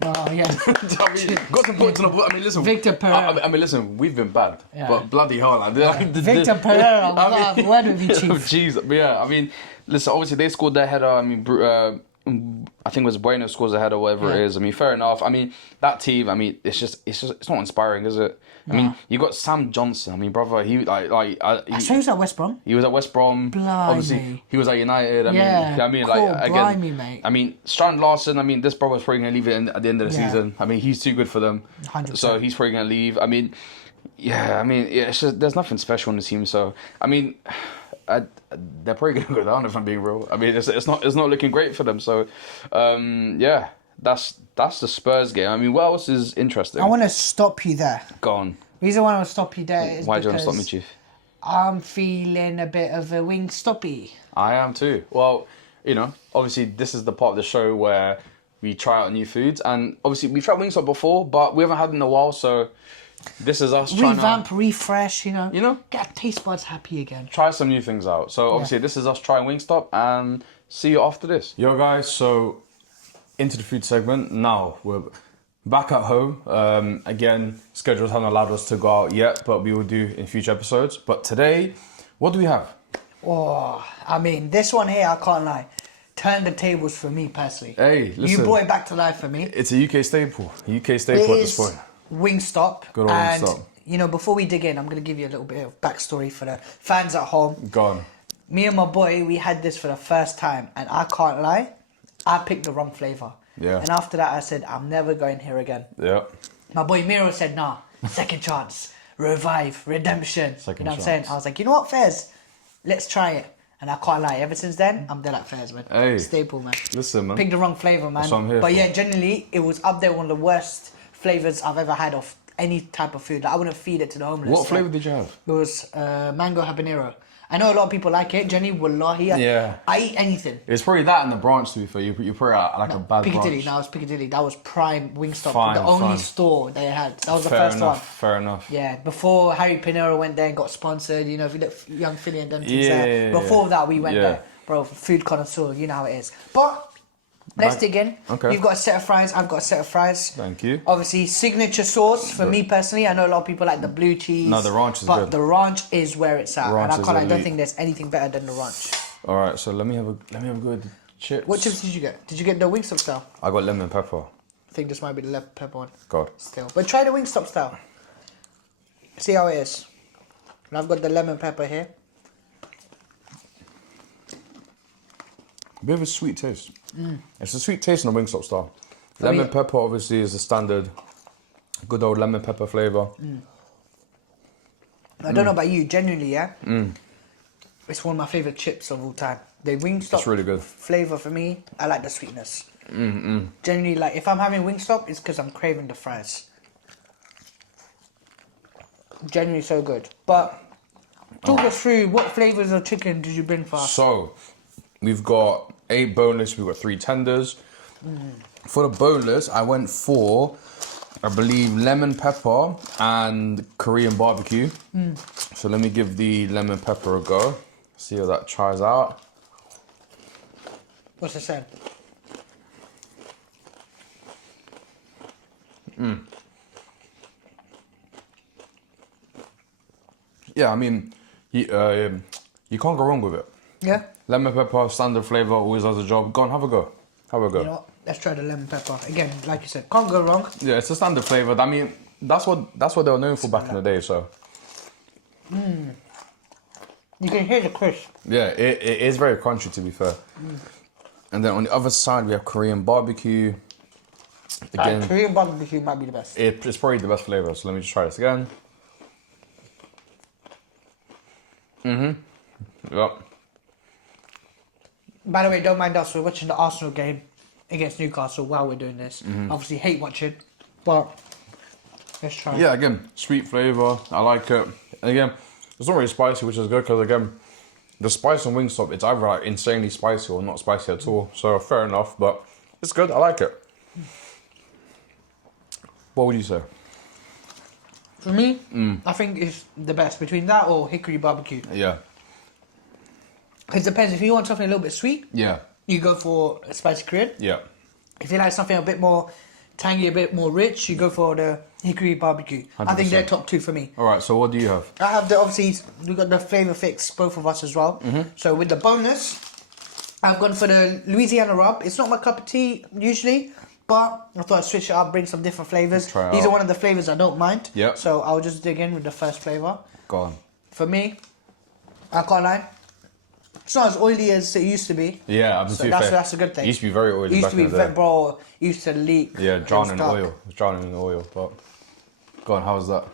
Oh yeah. I mean, got some points on the. I mean, listen. Victor Pereira. I mean, listen. We've been bad, but bloody hell, like, Victor Pereira. I mean, where did he chief? Jeez, but yeah. I mean, listen. Obviously, they scored their header. I mean, I think it was Bueno scores a header, whatever it is. I mean, fair enough. I mean, that team. I mean, it's not inspiring, is it? I mean, you got Sam Johnson. I mean, brother, he so he was at West Brom. He was at West Brom. Blimey. Obviously, he was at United. I mean, cool. like again. Blimey, mate. I mean, Strand Larson. I mean, this brother's probably gonna leave it at the end of the season. I mean, he's too good for them. 100%. So he's probably gonna leave. I mean, it's just there's nothing special in the team. So I mean. They're probably gonna go down if I'm being real. I mean, it's not looking great for them. So, that's the Spurs game. I mean, what else is interesting? I want to stop you there. Go on. The reason why I want to stop you there is why do you want because to stop me, Chief? I'm feeling a bit of a Wingstoppy. I am too. Well, you know, obviously this is the part of the show where we try out new foods, and obviously we've tried Wingstop before, but we haven't had it in a while, so. This is us trying revamp, refresh, you know. You know? Get taste buds happy again. Try some new things out. So obviously this is us trying Wingstop, and see you after this. Yo guys, so into the food segment. Now we're back at home. Again, schedules haven't allowed us to go out yet, but we will do in future episodes. But today, what do we have? Oh, I mean, this one here, I can't lie. Turned the tables for me personally. Hey, listen. You brought it back to life for me. It's a UK staple. At this point. Wingstop. Good old and, Wingstop. You know, before we dig in, I'm going to give you a little bit of backstory for the fans at home. Go on. Me and my boy, we had this for the first time, and I can't lie, I picked the wrong flavour. Yeah. And after that, I said, I'm never going here again. Yeah. My boy Miro said, nah, second chance, revive, redemption. Second you know what chance. I'm saying? I was like, you know what, Fez? Let's try it. And I can't lie, ever since then, I'm dead at Fez, man. Hey. Staple, man. Listen, man. Picked the wrong flavour, man. That's what I'm here but for. yeah, generally, it was up there, one of the worst flavours I've ever had of any type of food. Like, I wouldn't feed it to the homeless. What flavour did you have? It was mango habanero. I know a lot of people like it. Jenny, wallahi, I eat anything. It's probably that and the branch, to be fair. You put it out like a bad Piccadilly, branch. no, it was Piccadilly. That was prime Wingstop. Fine, the only fine. store they had. That was the Fair first enough, one. Fair enough. Yeah, before Harry Pinero went there and got sponsored, you know, if you look young Philly and them things Yeah, there. Before that, we went yeah. there. Bro, food connoisseur, you know how it is. But Let's dig in. Okay. You've got a set of fries. I've got a set of fries. Thank you. Obviously, signature sauce for me personally. I know a lot of people like the blue cheese. No, the ranch is but good. the ranch is where it's at, Ranch and is I don't elite. think there's anything better than the ranch. All right, so let me have a go at the chips. What chips did you get? Did you get the Wingstop style? I got lemon pepper. I think this might be the lemon pepper one. God. Still, but try the Wingstop style. See how it is. And I've got the lemon pepper here. A bit of a sweet taste. It's a sweet taste in the Wingstop style. Lemon pepper obviously is the standard, good old lemon pepper flavour. I don't know about you, genuinely, yeah? It's one of my favourite chips of all time. The Wingstop It's really good. flavour for me, I like the sweetness. Genuinely, like, if I'm having Wingstop, it's because I'm craving the fries. Genuinely so good. But talk us through, what flavours of chicken did you bring for us? So, we've got 8 boneless, we've got 3 tenders. For the boneless, I went for, I believe, lemon pepper and Korean barbecue. So let me give the lemon pepper a go. See how that tries out. What's it saying? Yeah, I mean, you can't go wrong with it. Yeah? Lemon pepper, standard flavour, always does the job. Go on, have a go. Have a go. You know what? Let's try the lemon pepper. Again, like you said, can't go wrong. Yeah, it's a standard flavour. I mean, that's what they were known for back in the day. So You can hear the crisp. yeah, it is very crunchy, to be fair. And then on the other side, we have Korean barbecue. Again, Korean barbecue might be the best. it's probably the best flavour. So let me just try this again. Yep. By the way, don't mind us. We're watching the Arsenal game against Newcastle while we're doing this. Obviously, hate watching, but let's try. Yeah, again, sweet flavour. I like it. And again, it's not really spicy, which is good because again, the spice on Wingstop, it's either like insanely spicy or not spicy at all. So fair enough, but it's good. I like it. What would you say? For me, I think it's the best between that or hickory barbecue. Yeah. It depends. If you want something a little bit sweet, Yeah. you go for a spicy Korean. Yeah. If you like something a bit more tangy, a bit more rich, you go for the hickory barbecue. I think 100%. they're top 2 for me. All right. So what do you have? I have obviously, we got the flavour fix, both of us as well. So with the bonus, I've gone for the Louisiana rub. It's not my cup of tea usually, but I thought I'd switch it up, bring some different flavours. Try it These out. are one of the flavours I don't mind. Yep. So I'll just dig in with the first flavour. Go on. For me, I can't lie, it's not as oily as it used to be. Yeah, I'm So that's a good thing. It used to be very oily It used back to be in the day. bro, it used to leak. Yeah, It was drowning in dark. oil. It's drowning in oil. But go on. How was that?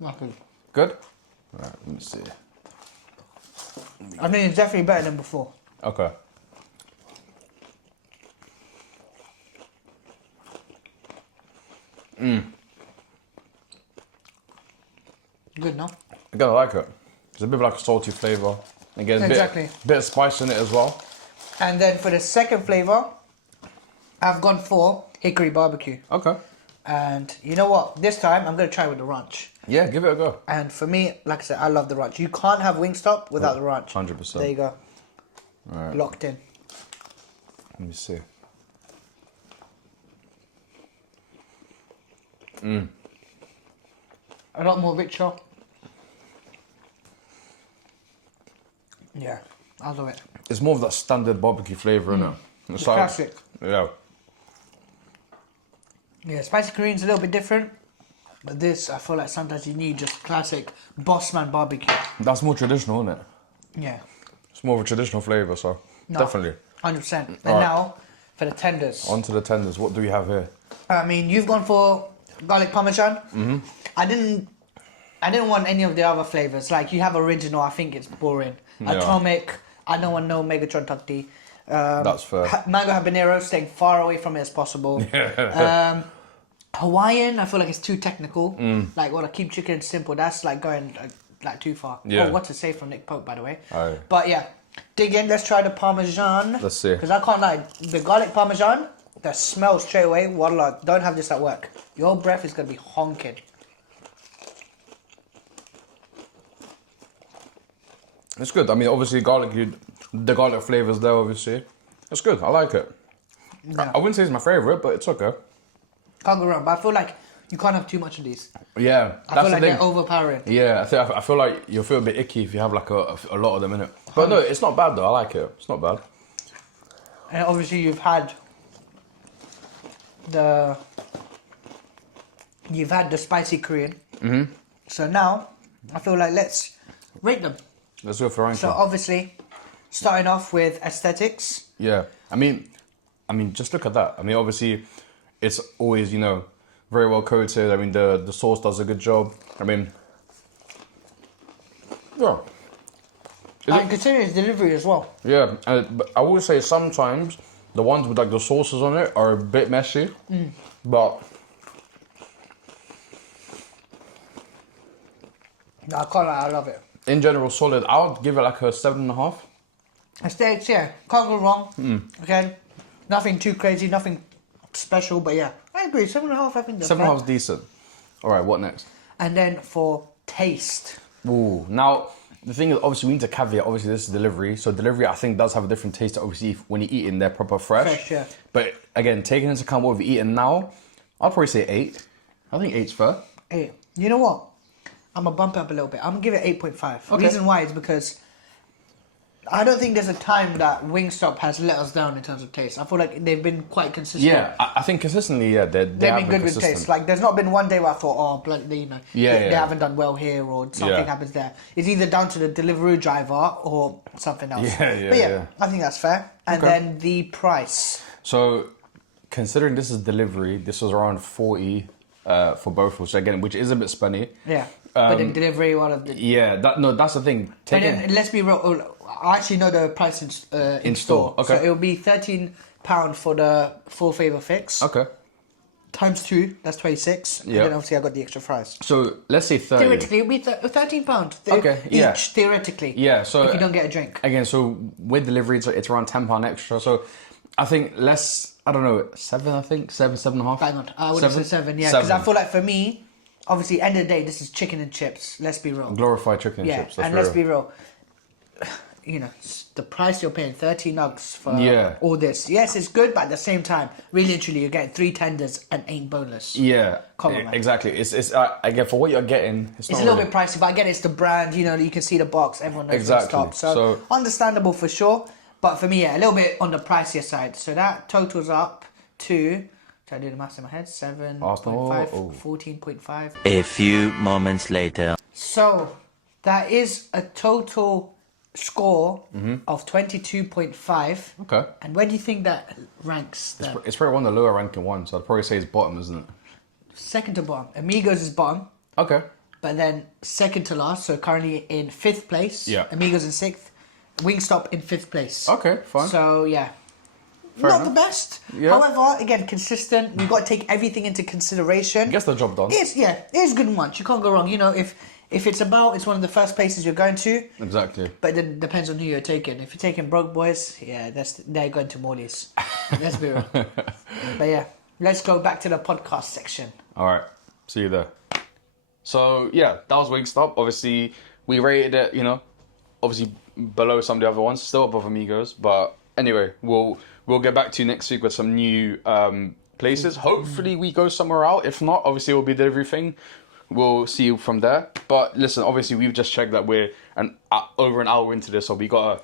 Nothing. Good. All right. Let me see. I think it's definitely better than before. Okay. Good, no? Again, I like it. It's a bit of like a salty flavour. Again, Exactly. bit of spice in it as well. And then for the second flavour, I've gone for hickory barbecue. Okay. And you know what? This time I'm going to try with the ranch. Yeah, give it a go. And for me, like I said, I love the ranch. You can't have Wingstop without the ranch. 100%. There you go. All right. Locked in. Let me see. A lot more richer. Yeah, I love it. It's more of that standard barbecue flavour, innit? It's The classic. Yeah. Yeah, spicy Korean's a little bit different. But this, I feel like sometimes you need just classic Bossman barbecue. That's more traditional, isn't it? Yeah. It's more of a traditional flavour, so No, definitely. 100%. And Alright. now, for the tenders. On to the tenders. What do we have here? I mean, you've gone for garlic parmesan. Mm-hmm. I didn't want any of the other flavors. Like, you have original, I think it's boring. Yeah. Atomic, I don't want no Megatron Tukti. That's fair. Mango habanero, staying far away from it as possible. Hawaiian, I feel like it's too technical. Like, well, I keep chicken simple. That's like going like too far. Yeah. Oh, what to say from Nick Pope, by the way. Aye. But yeah, dig in. Let's try the parmesan. Let's see. Because I can't lie, the garlic parmesan, the smell straight away. Wallah, don't have this at work. Your breath is gonna be honking. It's good. I mean, obviously, the garlic flavour's there, obviously. It's good. I like it. Yeah. I wouldn't say it's my favourite, but it's okay. Can't go wrong, but I feel like you can't have too much of these. Yeah, I feel like they're overpowering. Yeah, I feel like you'll feel a bit icky if you have like a lot of them in it. But no, it's not bad though. I like it. It's not bad. And obviously you've had the spicy Korean. Mm-hmm. So now I feel like let's rate them. Let's go for ranking. So obviously starting off with aesthetics. Yeah, I mean, just look at that. I mean, obviously, it's always very well coated. I mean, the sauce does a good job. I mean, yeah. And considering its delivery as well. Yeah, but I will say sometimes the ones with like the sauces on it are a bit messy, but No, I can't lie, I love it. in general, solid. I would give it like a 7.5. Aesthetics, yeah, can't go wrong. Okay, nothing too crazy, nothing special, but yeah, I agree. 7.5, I think that's 7.5 is decent. All right, what next? And then for taste, Ooh, now the thing is, obviously, we need to caveat. Obviously, this is delivery, so delivery I think does have a different taste. Obviously, when you eat in, they're proper fresh. Fresh, yeah. But again, taking into account what we've eaten now, I'll probably say 8. I think 8's fair. 8. You know what? I'm gonna bump it up a little bit. I'm gonna give it 8.5. Okay. Reason why is because I don't think there's a time that Wingstop has let us down in terms of taste. I feel like they've been quite consistent. Yeah, I think consistently, yeah, They've been good with consistent. taste. Like, there's not been one day where I thought, oh, bloody, they haven't done well here or something happens there. It's either down to the delivery driver or something else. But yeah, I think that's fair. And then the price. So, considering this is delivery, this was around 40 for both, which again, which is a bit spenny. Yeah, but the delivery one of the... Yeah, that's the thing. And then, let's be real, I actually know the price in store. Okay. So it'll be £13 for the full flavour fix. Okay. Times 2, that's 26. Yeah. And then obviously I got the extra fries. So let's say 30. Theoretically, it'll be £13. Okay, yeah. Each, theoretically. Yeah, so... if you don't get a drink. Again, so with delivery, it's around £10 extra. So I think I don't know, 7, I think? 7.5? Bang on. I would have said 7, yeah. Because I feel like for me, obviously, end of the day, this is chicken and chips. Let's be real. Glorified chicken and chips. And let's be real. The price you're paying, 30 nugs for all this. Yes, it's good, but at the same time, really and truly, you're getting 3 tenders and 8 boneless. Yeah, come on, man. Exactly. It's again, for what you're getting, it's a little bit pricey, but again, it's the brand. You can see the box. Everyone knows exactly. Wingstop. So understandable for sure. But for me, a little bit on the pricier side. So that totals up to, try to do the maths in my head, 7.5, 14.5. A few moments later. So that is a total score of 22.5. Okay. And where do you think that ranks them? It's probably one of the lower ranking ones, so I'd probably say it's bottom, isn't it? Second to bottom. Amigos is bottom. Okay. But then second to last, so currently in 5th place. Yeah. Amigos in 6th. Wingstop in 5th place. Okay, fine. So yeah. Fair Not enough. the best. Yeah. However, again, consistent. You've got to take everything into consideration. Gets the job done. It is good once. You can't go wrong. If it's it's one of the first places you're going to. Exactly. But then it depends on who you're taking. If you're taking broke boys, they're going to Morley's. Let's be real. But yeah, let's go back to the podcast section. All right, see you there. So yeah, that was Wingstop. Obviously, we rated it. Obviously below some of the other ones, still above Amigos. But anyway, we'll get back to you next week with some new places. Hopefully, we go somewhere out. If not, obviously, it will be the delivery thing. We'll see you from there. But listen, obviously, we've just checked that we're over an hour into this, so we gotta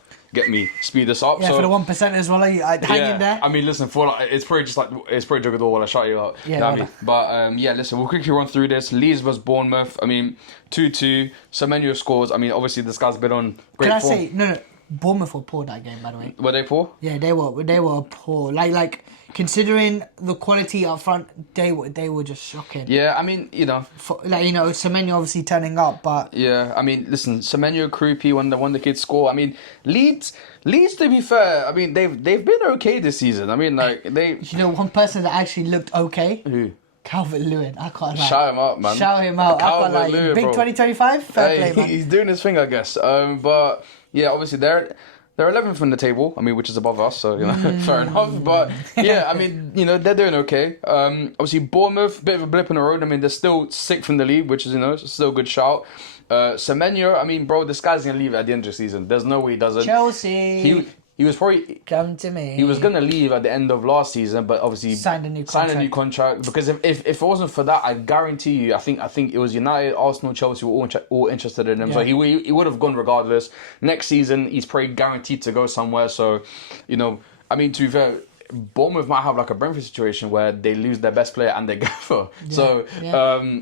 speed this up. Yeah, so, for the 1% as well. Hang in there. I mean, listen, it's probably Jogador while I shout you out. Yeah, you know what I mean? But listen, we'll quickly run through this. Leeds vs Bournemouth. I mean, 2-2. Semenyo scores. I mean, obviously this guy's been on great form. Can I say no? Bournemouth were poor that game, by the way. Were they poor? Yeah, they were poor. Like considering the quality up front, they were just shocking. Yeah, I mean, Semenyo obviously turning up, but yeah, I mean, listen, Semenyo, Krupi, when the kids score. I mean, Leeds, to be fair, I mean, they've been okay this season. I mean, like they. One person that actually looked okay. Who? Calvert-Lewin, I can't lie. Shout him out, man. Shout him out. I can't lie. Calvert-Lewin, Big bro. 2025, fair play, man. He's doing his thing, I guess. But yeah, obviously they're 11th in the table. I mean, which is above us, so fair enough. But yeah, I mean, they're doing okay. Obviously Bournemouth, bit of a blip in the road. I mean, they're still 6th in the league, which is still a good shout. Semenyo, I mean, bro, this guy's gonna leave at the end of the season. There's no way he doesn't. Chelsea. he was probably Come to me. he was gonna leave at the end of last season, but obviously Signed a new contract. Because if it wasn't for that, I guarantee you, I think it was United, Arsenal, Chelsea were all interested in him. Yeah. So he would have gone regardless. Next season, he's probably guaranteed to go somewhere. So, you know, I mean, to be fair, Bournemouth might have like a Brentford situation where they lose their best player and their gaffer. Yeah. So. Yeah.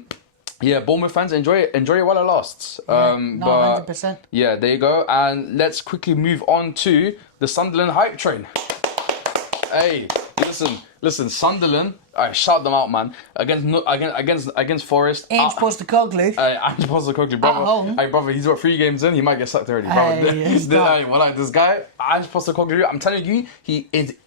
Yeah, Bournemouth fans, enjoy it while it lasts. No, But 100%. yeah, there you go. And let's quickly move on to the Sunderland hype train. Hey, listen, Sunderland. I shout them out, man. Against Forest. Ange Postecoglou. Ange Postecoglou, brother. At home. Hey, brother, he's got 3 games in. He might get sacked already, Hey, brother. it's not. This guy, Ange Postecoglou. I'm telling you,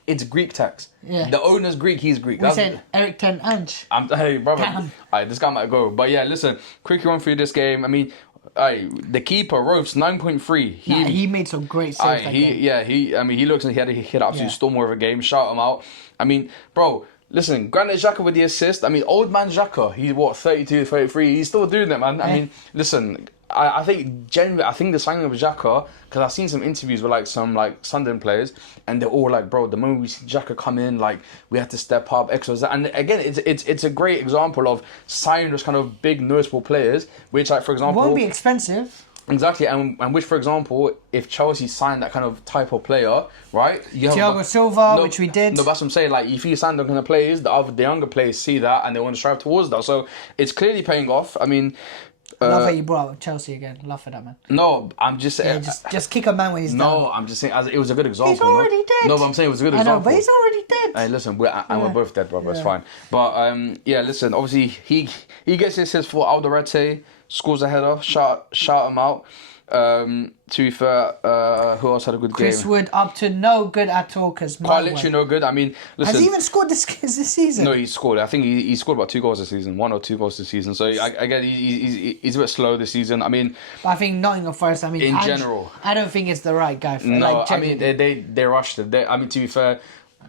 it's Greek tax. Yeah. The owner's Greek. He's Greek. We said Eric Ten Ange. Hey, brother. Damn. Alright, this guy might go. But yeah, listen. Quickly run through this game. I mean, the keeper Ropes 9.3. He made some great saves that game. He looks like he had an absolute Yeah. storm of a game. Shout him out. I mean, bro, listen, Granit Xhaka with the assist. I mean, old man Xhaka, he's 32, 33. He's still doing it, man. I mean, listen, I think the signing of Xhaka, because I've seen some interviews with like some like Sunderland players, and they're all like, bro, the moment we see Xhaka come in, like we have to step up, X, Y, Z. And again, it's a great example of signing those kind of big noticeable players, which like for example Won't be expensive. Exactly, and which, for example, if Chelsea signed that kind of type of player, right? You have Thiago Silva, which we did. No, that's what I'm saying. Like, if you sign them kind of players, the younger players see that and they want to strive towards that. So it's clearly paying off. I mean, Love that you brought up Chelsea again. Love for that, man. no, I'm just saying. Yeah, just kick a man when he's down. No, I'm just saying. It was a good example. He's already dead. No, but I'm saying it was a good I example. know, but he's already dead. Hey, listen, we're both dead, brother. It's fine. But yeah, listen. Obviously, he gets his assist for Alderete, scores a header. Shout him out. To be fair, who else had a good Chris game? Wood up to no good at all because Quite literally no good. I mean, listen. Has he even scored this season? No, he scored. I think he scored about 2 goals this season, 1 or 2 goals this season. So again, he's a bit slow this season. I mean, But I think Nottingham Forest. I mean, in general, I don't think it's the right guy for. no. Like, I mean, they rushed it. I mean, to be fair,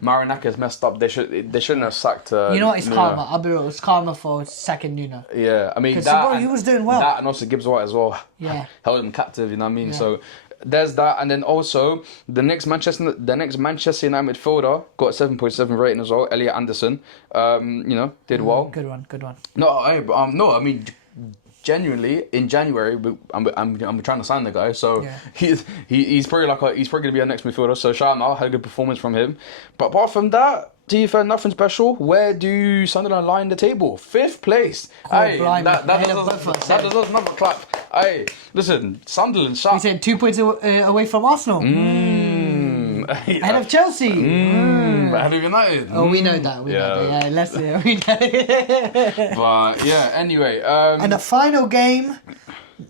Marinaka's messed up. They shouldn't have sacked. you know what? It's Nuno. karma. I'll be real. It's karma for second Nuno. Yeah, I mean 'Cause that. he was doing well. That and also Gibbs White as well. Yeah. Held him captive. You know what I mean? Yeah. So. There's that, and then also the next Manchester United midfielder got a 7.7 rating as well. Elliot Anderson, did well. Good one. No, I mean, genuinely in January, I'm trying to sign the guy, so Yeah. he's probably gonna be our next midfielder. So shout him out, had a good performance from him. But apart from that, to be fair, nothing special. Where do Sunderland lie in the table? 5th place. Hey, blimey. that Ahead of both of us, eh? deserves another clap. Hey, listen, Sunderland. We Shout. said 2 points away from Arsenal. Ahead of Chelsea. Ahead of United. Oh, we know that. We know that. Yeah, let's we know. But yeah, anyway. And the final game,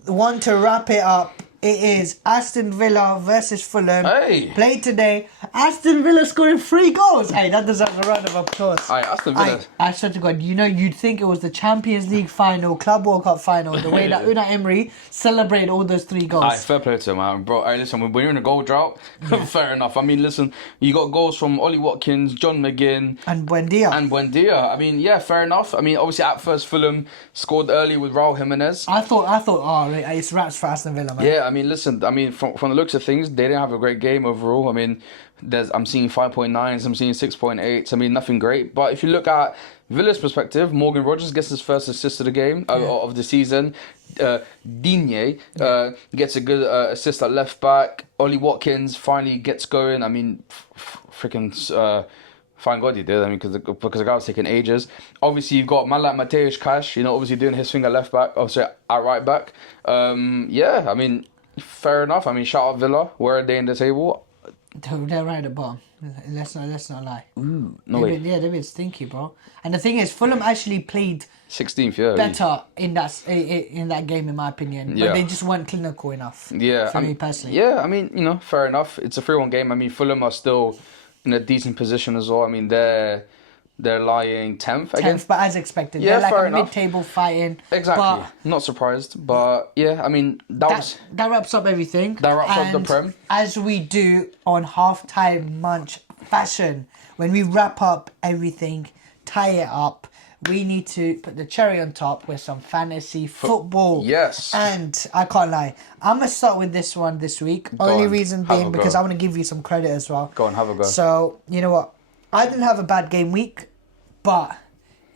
one to wrap it up. It is Aston Villa versus Fulham. Hey. Played today. Aston Villa scoring 3 goals. Hey, that deserves a round of applause. Aye, Aston Villa. I swear to God, you'd think it was the Champions League final, Club World Cup final, the way that Unai Emery celebrated all those 3 goals. Aye, fair play to him, man. Bro, hey, listen, when you're in a goal drought, fair enough. I mean, listen, you got goals from Ollie Watkins, John McGinn, And Buendia. Buendia. I mean, yeah, fair enough. I mean, obviously, at first, Fulham scored early with Raul Jimenez. I thought, oh, it's raps for Aston Villa, man. Yeah, I mean, listen, from the looks of things, they didn't have a great game overall. I mean, I'm seeing 5.9s, I'm seeing 6.8s. I mean, nothing great. But if you look at Villa's perspective, Morgan Rogers gets his first assist of the game, of the season. Digne gets a good assist at left back. Ollie Watkins finally gets going. I mean, freaking... Thank God he did. I mean, because the guy was taking ages. Obviously, you've got a man like Mateusz Cash, obviously doing his thing at left back, obviously at right back. Yeah, I mean, fair enough. I mean, shout out Villa. Where are they in the table? They're right at the bottom. Let's not lie. Ooh, no way. They've been stinky, bro. And the thing is, Fulham actually played 16th, yeah. better in that game, in my opinion. But Yeah. they just weren't clinical enough. Yeah, for me personally. Yeah, I mean, fair enough. It's a 3-1 game. I mean, Fulham are still in a decent position as well. I mean, they're lying 10th again. 10th, but as expected. Yeah, they're like fair a enough. mid-table fighting. Exactly. But Not surprised. But yeah, I mean, that wraps up everything. That wraps up the And Prem. as we do on half-time munch fashion, when we wrap up everything, tie it up, we need to put the cherry on top with some fantasy football. Yes. And I can't lie, I'm going to start with this one this week. Go Only on, reason have being a because go. I want to give you some credit as well. Go on, have a go. So, you know what? I didn't have a bad game week, but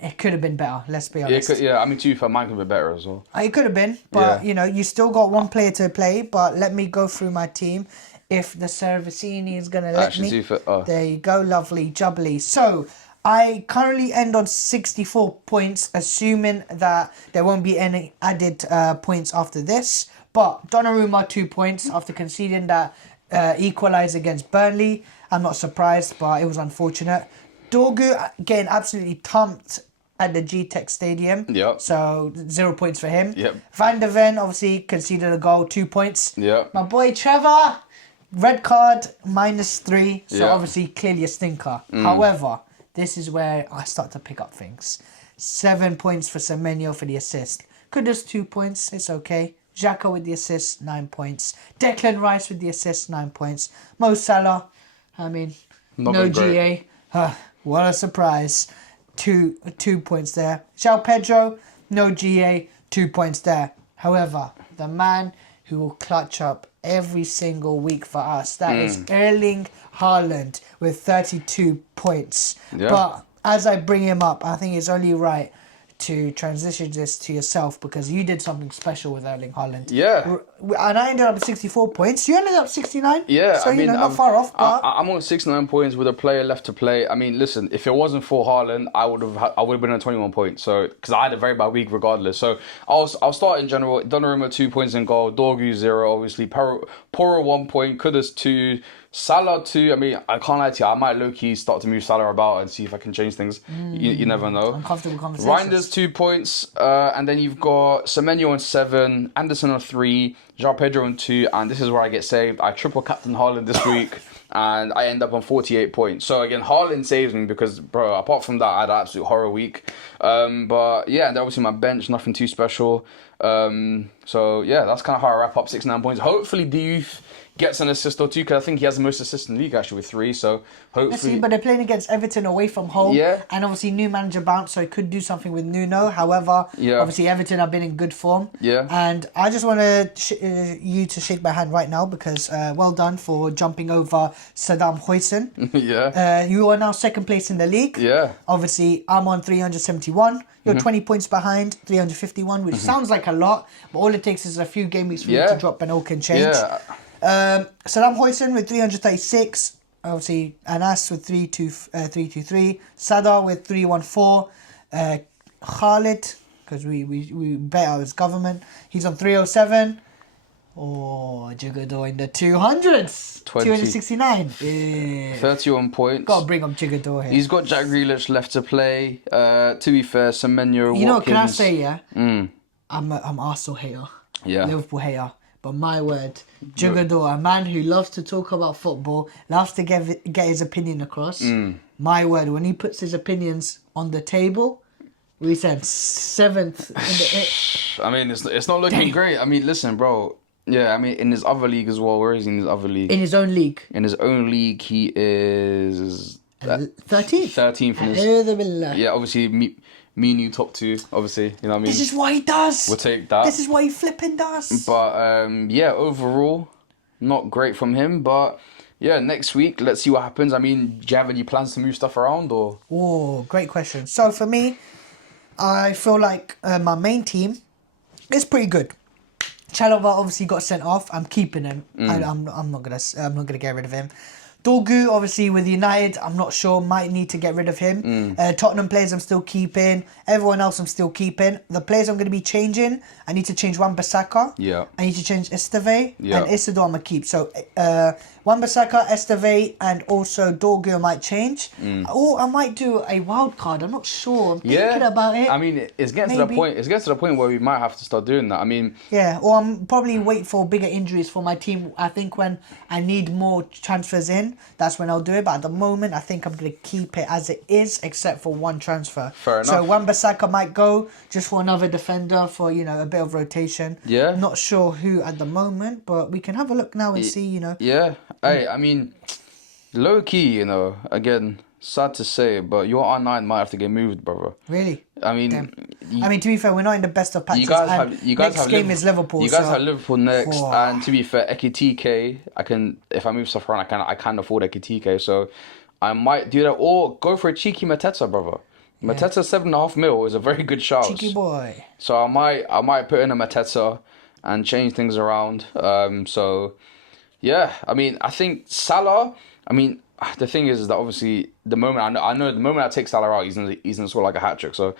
it could have been better. Let's be honest. I mean, to be fair, mine could be better as well. It could have been, but Yeah. you still got one player to play. But let me go through my team. If the Cervicini is going to let Actually, me. oh. There you go, lovely, jubbly. So, I currently end on 64 points, assuming that there won't be any added points after this. But Donnarumma 2 points after conceding that equaliser against Burnley. I'm not surprised, but it was unfortunate. Dorgu getting absolutely thumped at the G-Tech Stadium. Yep. So 0 points for him. Yep. Van der Ven obviously conceded a goal, 2 points. Yep. My boy Trevor, red card, -3. So Yeah. obviously clearly a stinker. However, this is where I start to pick up things. 7 points for Semenyo for the assist. Kudus 2 points, it's okay. Xhaka with the assist, 9 points. Declan Rice with the assist, 9 points. Mo Salah, I mean, Not no been great. GA. What a surprise. Two points there. João Pedro, no GA, 2 points there. However, the man who will clutch up every single week for us, that is Erling Haaland with 32 points. Yeah. But as I bring him up, I think it's only right to transition this to yourself because you did something special with Erling Haaland. Yeah. And I ended up at 64 points. You ended up 69. Yeah, So, I mean, not far off. But I'm on 69 points with a player left to play. I mean, listen, if it wasn't for Haaland, I would have been on 21 points. So, because I had a very bad week regardless. So, I'll start in general. Donnarumma 2 points in goal. Dorgu 0, obviously. Poro 1 point. Kudus 2. Salah 2. I mean, I can't lie to you. I might low-key start to move Salah about and see if I can change things. You never know. uncomfortable conversations. Reinders 2 points. And then you've got Semenyo on 7. Anderson on 3. João Pedro on 2. And this is where I get saved. I triple captain Haaland this week. And I end up on 48 points. So again, Haaland saves me because, bro, apart from that, I had an absolute horror week. But yeah, and obviously my bench, nothing too special. So yeah, that's kind of how I wrap up 69 points. Hopefully Diouf gets an assist or 2 because I think he has the most assists in the league actually with 3. So hopefully. Let's see, but they're playing against Everton away from home. Yeah. And obviously new manager bounce, so he could do something with Nuno. However, obviously Everton have been in good form. Yeah. And I just want you to shake my hand right now because well done for jumping over Saddam Hussein. Yeah. You are now second place in the league. Yeah. Obviously, I'm on 371. You're 20 points behind, 351, which sounds like a lot, but all it takes is a few game weeks for you to drop and all can change. Yeah. Saddam Hussein with 336. Obviously, Anas with 323. Sadar with 314. Khalid, because we bet out his government. He's on 307. Oh, Jigado in the 200s. 269. Yeah. 31 points. Gotta bring up Jigado here. He's got Jack Grealish left to play. To be fair, Semenyo, You know, Watkins. can I say, yeah? I'm Arsenal hater. Yeah. Liverpool hater. But my word, Jugado, a man who loves to talk about football, loves to get his opinion across. My word, when he puts his opinions on the table, we said 7th in the... I mean, it's not looking great. I mean, listen, bro. Yeah, I mean, in his other league as well. Where is he in his other league? In his own league. In his own league, he is 13th. 13th in his. Yeah, obviously, me and you top 2. Obviously, you know what I mean. This is what he does. We'll take that. This is what he flipping does. But yeah, overall, not great from him. But yeah, next week, let's see what happens. I mean, do you have any plans to move stuff around or? Oh, great question. So for me, I feel like my main team is pretty good. Chalobah obviously got sent off. I'm keeping him. I'm not gonna get rid of him. Dorgu obviously with United, I'm not sure. Might need to get rid of him. Tottenham players I'm still keeping. Everyone else I'm still keeping. The players I'm going to be changing, I need to change Wan-Bissaka. Yeah. I need to change Esteve. Yeah. And Isidore I'm going to keep. So Wan-Bissaka, Esteve, and also Dorgu I might change. Or I might do a wild card. I'm not sure. I'm thinking about it. I mean, it's getting to the Maybe. point. It's getting to the point where we might have to start doing that. I mean, Yeah, or I'm probably wait for bigger injuries for my team. I think when I need more transfers in, that's when I'll do it. But at the moment, I think I'm going to keep it as it is, except for one transfer. Fair So enough. Wan-Bissaka might go just for another defender for, a bit of rotation. Yeah. Not sure who at the moment, but we can have a look now and see, yeah. Hey, I mean, low key, again, Sad to say, but your R9 might have to get moved, brother. Really? I mean, Damn. I mean, to be fair, we're not in the best of patches. you guys and have you guys next have game Liverpool, is Liverpool. You guys so... have Liverpool next, Whoa. and to be fair, Ekitike, I can if I move stuff around, I can afford Ekitike, so I might do that or go for a cheeky Mateta, brother. Mateta 7.5 mil is a very good shout. Cheeky boy. So I might put in a Mateta and change things around. So yeah, I mean, I think Salah. I mean, the thing is that obviously the moment I know the moment I take Salah out, he's gonna score like a hat trick. So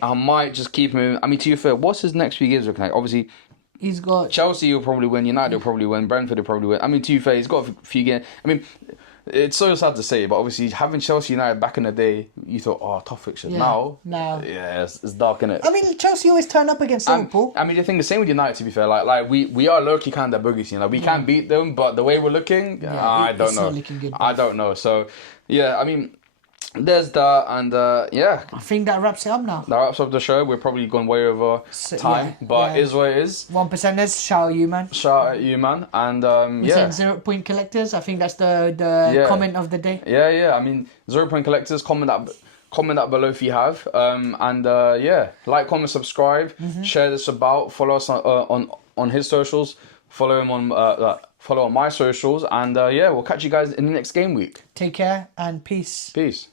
I might just keep him. I mean, to be fair, what's his next few games looking like? Obviously, he's got Chelsea will probably win. United will probably win. Brentford will probably win. I mean, to be fair, he's got a few games. I mean, it's so sad to say, but obviously having Chelsea United back in the day, you thought, oh, tough fixtures. Yeah, Now, now. yeah, it's dark, innit? I mean, Chelsea always turn up against Liverpool. I mean, the thing is, same with United. To be fair, like we are low key kind of boogie team. Like we can beat them, but the way we're looking, I don't it's know. not looking good, I don't know. So, yeah, I mean, there's that, and yeah, I think that wraps it up now. that wraps up the show. We're probably gone way over time, yeah, but yeah. is what it is. 1%ers, shout out you, man. Shout out at you, man, and We yeah. said 0 point collectors. I think that's the comment of the day. Yeah. I mean, 0 point collectors, comment that below if you have. And yeah, like, comment, subscribe, share this about, follow us on his socials, follow him on follow on my socials, and yeah, we'll catch you guys in the next game week. Take care and peace. Peace.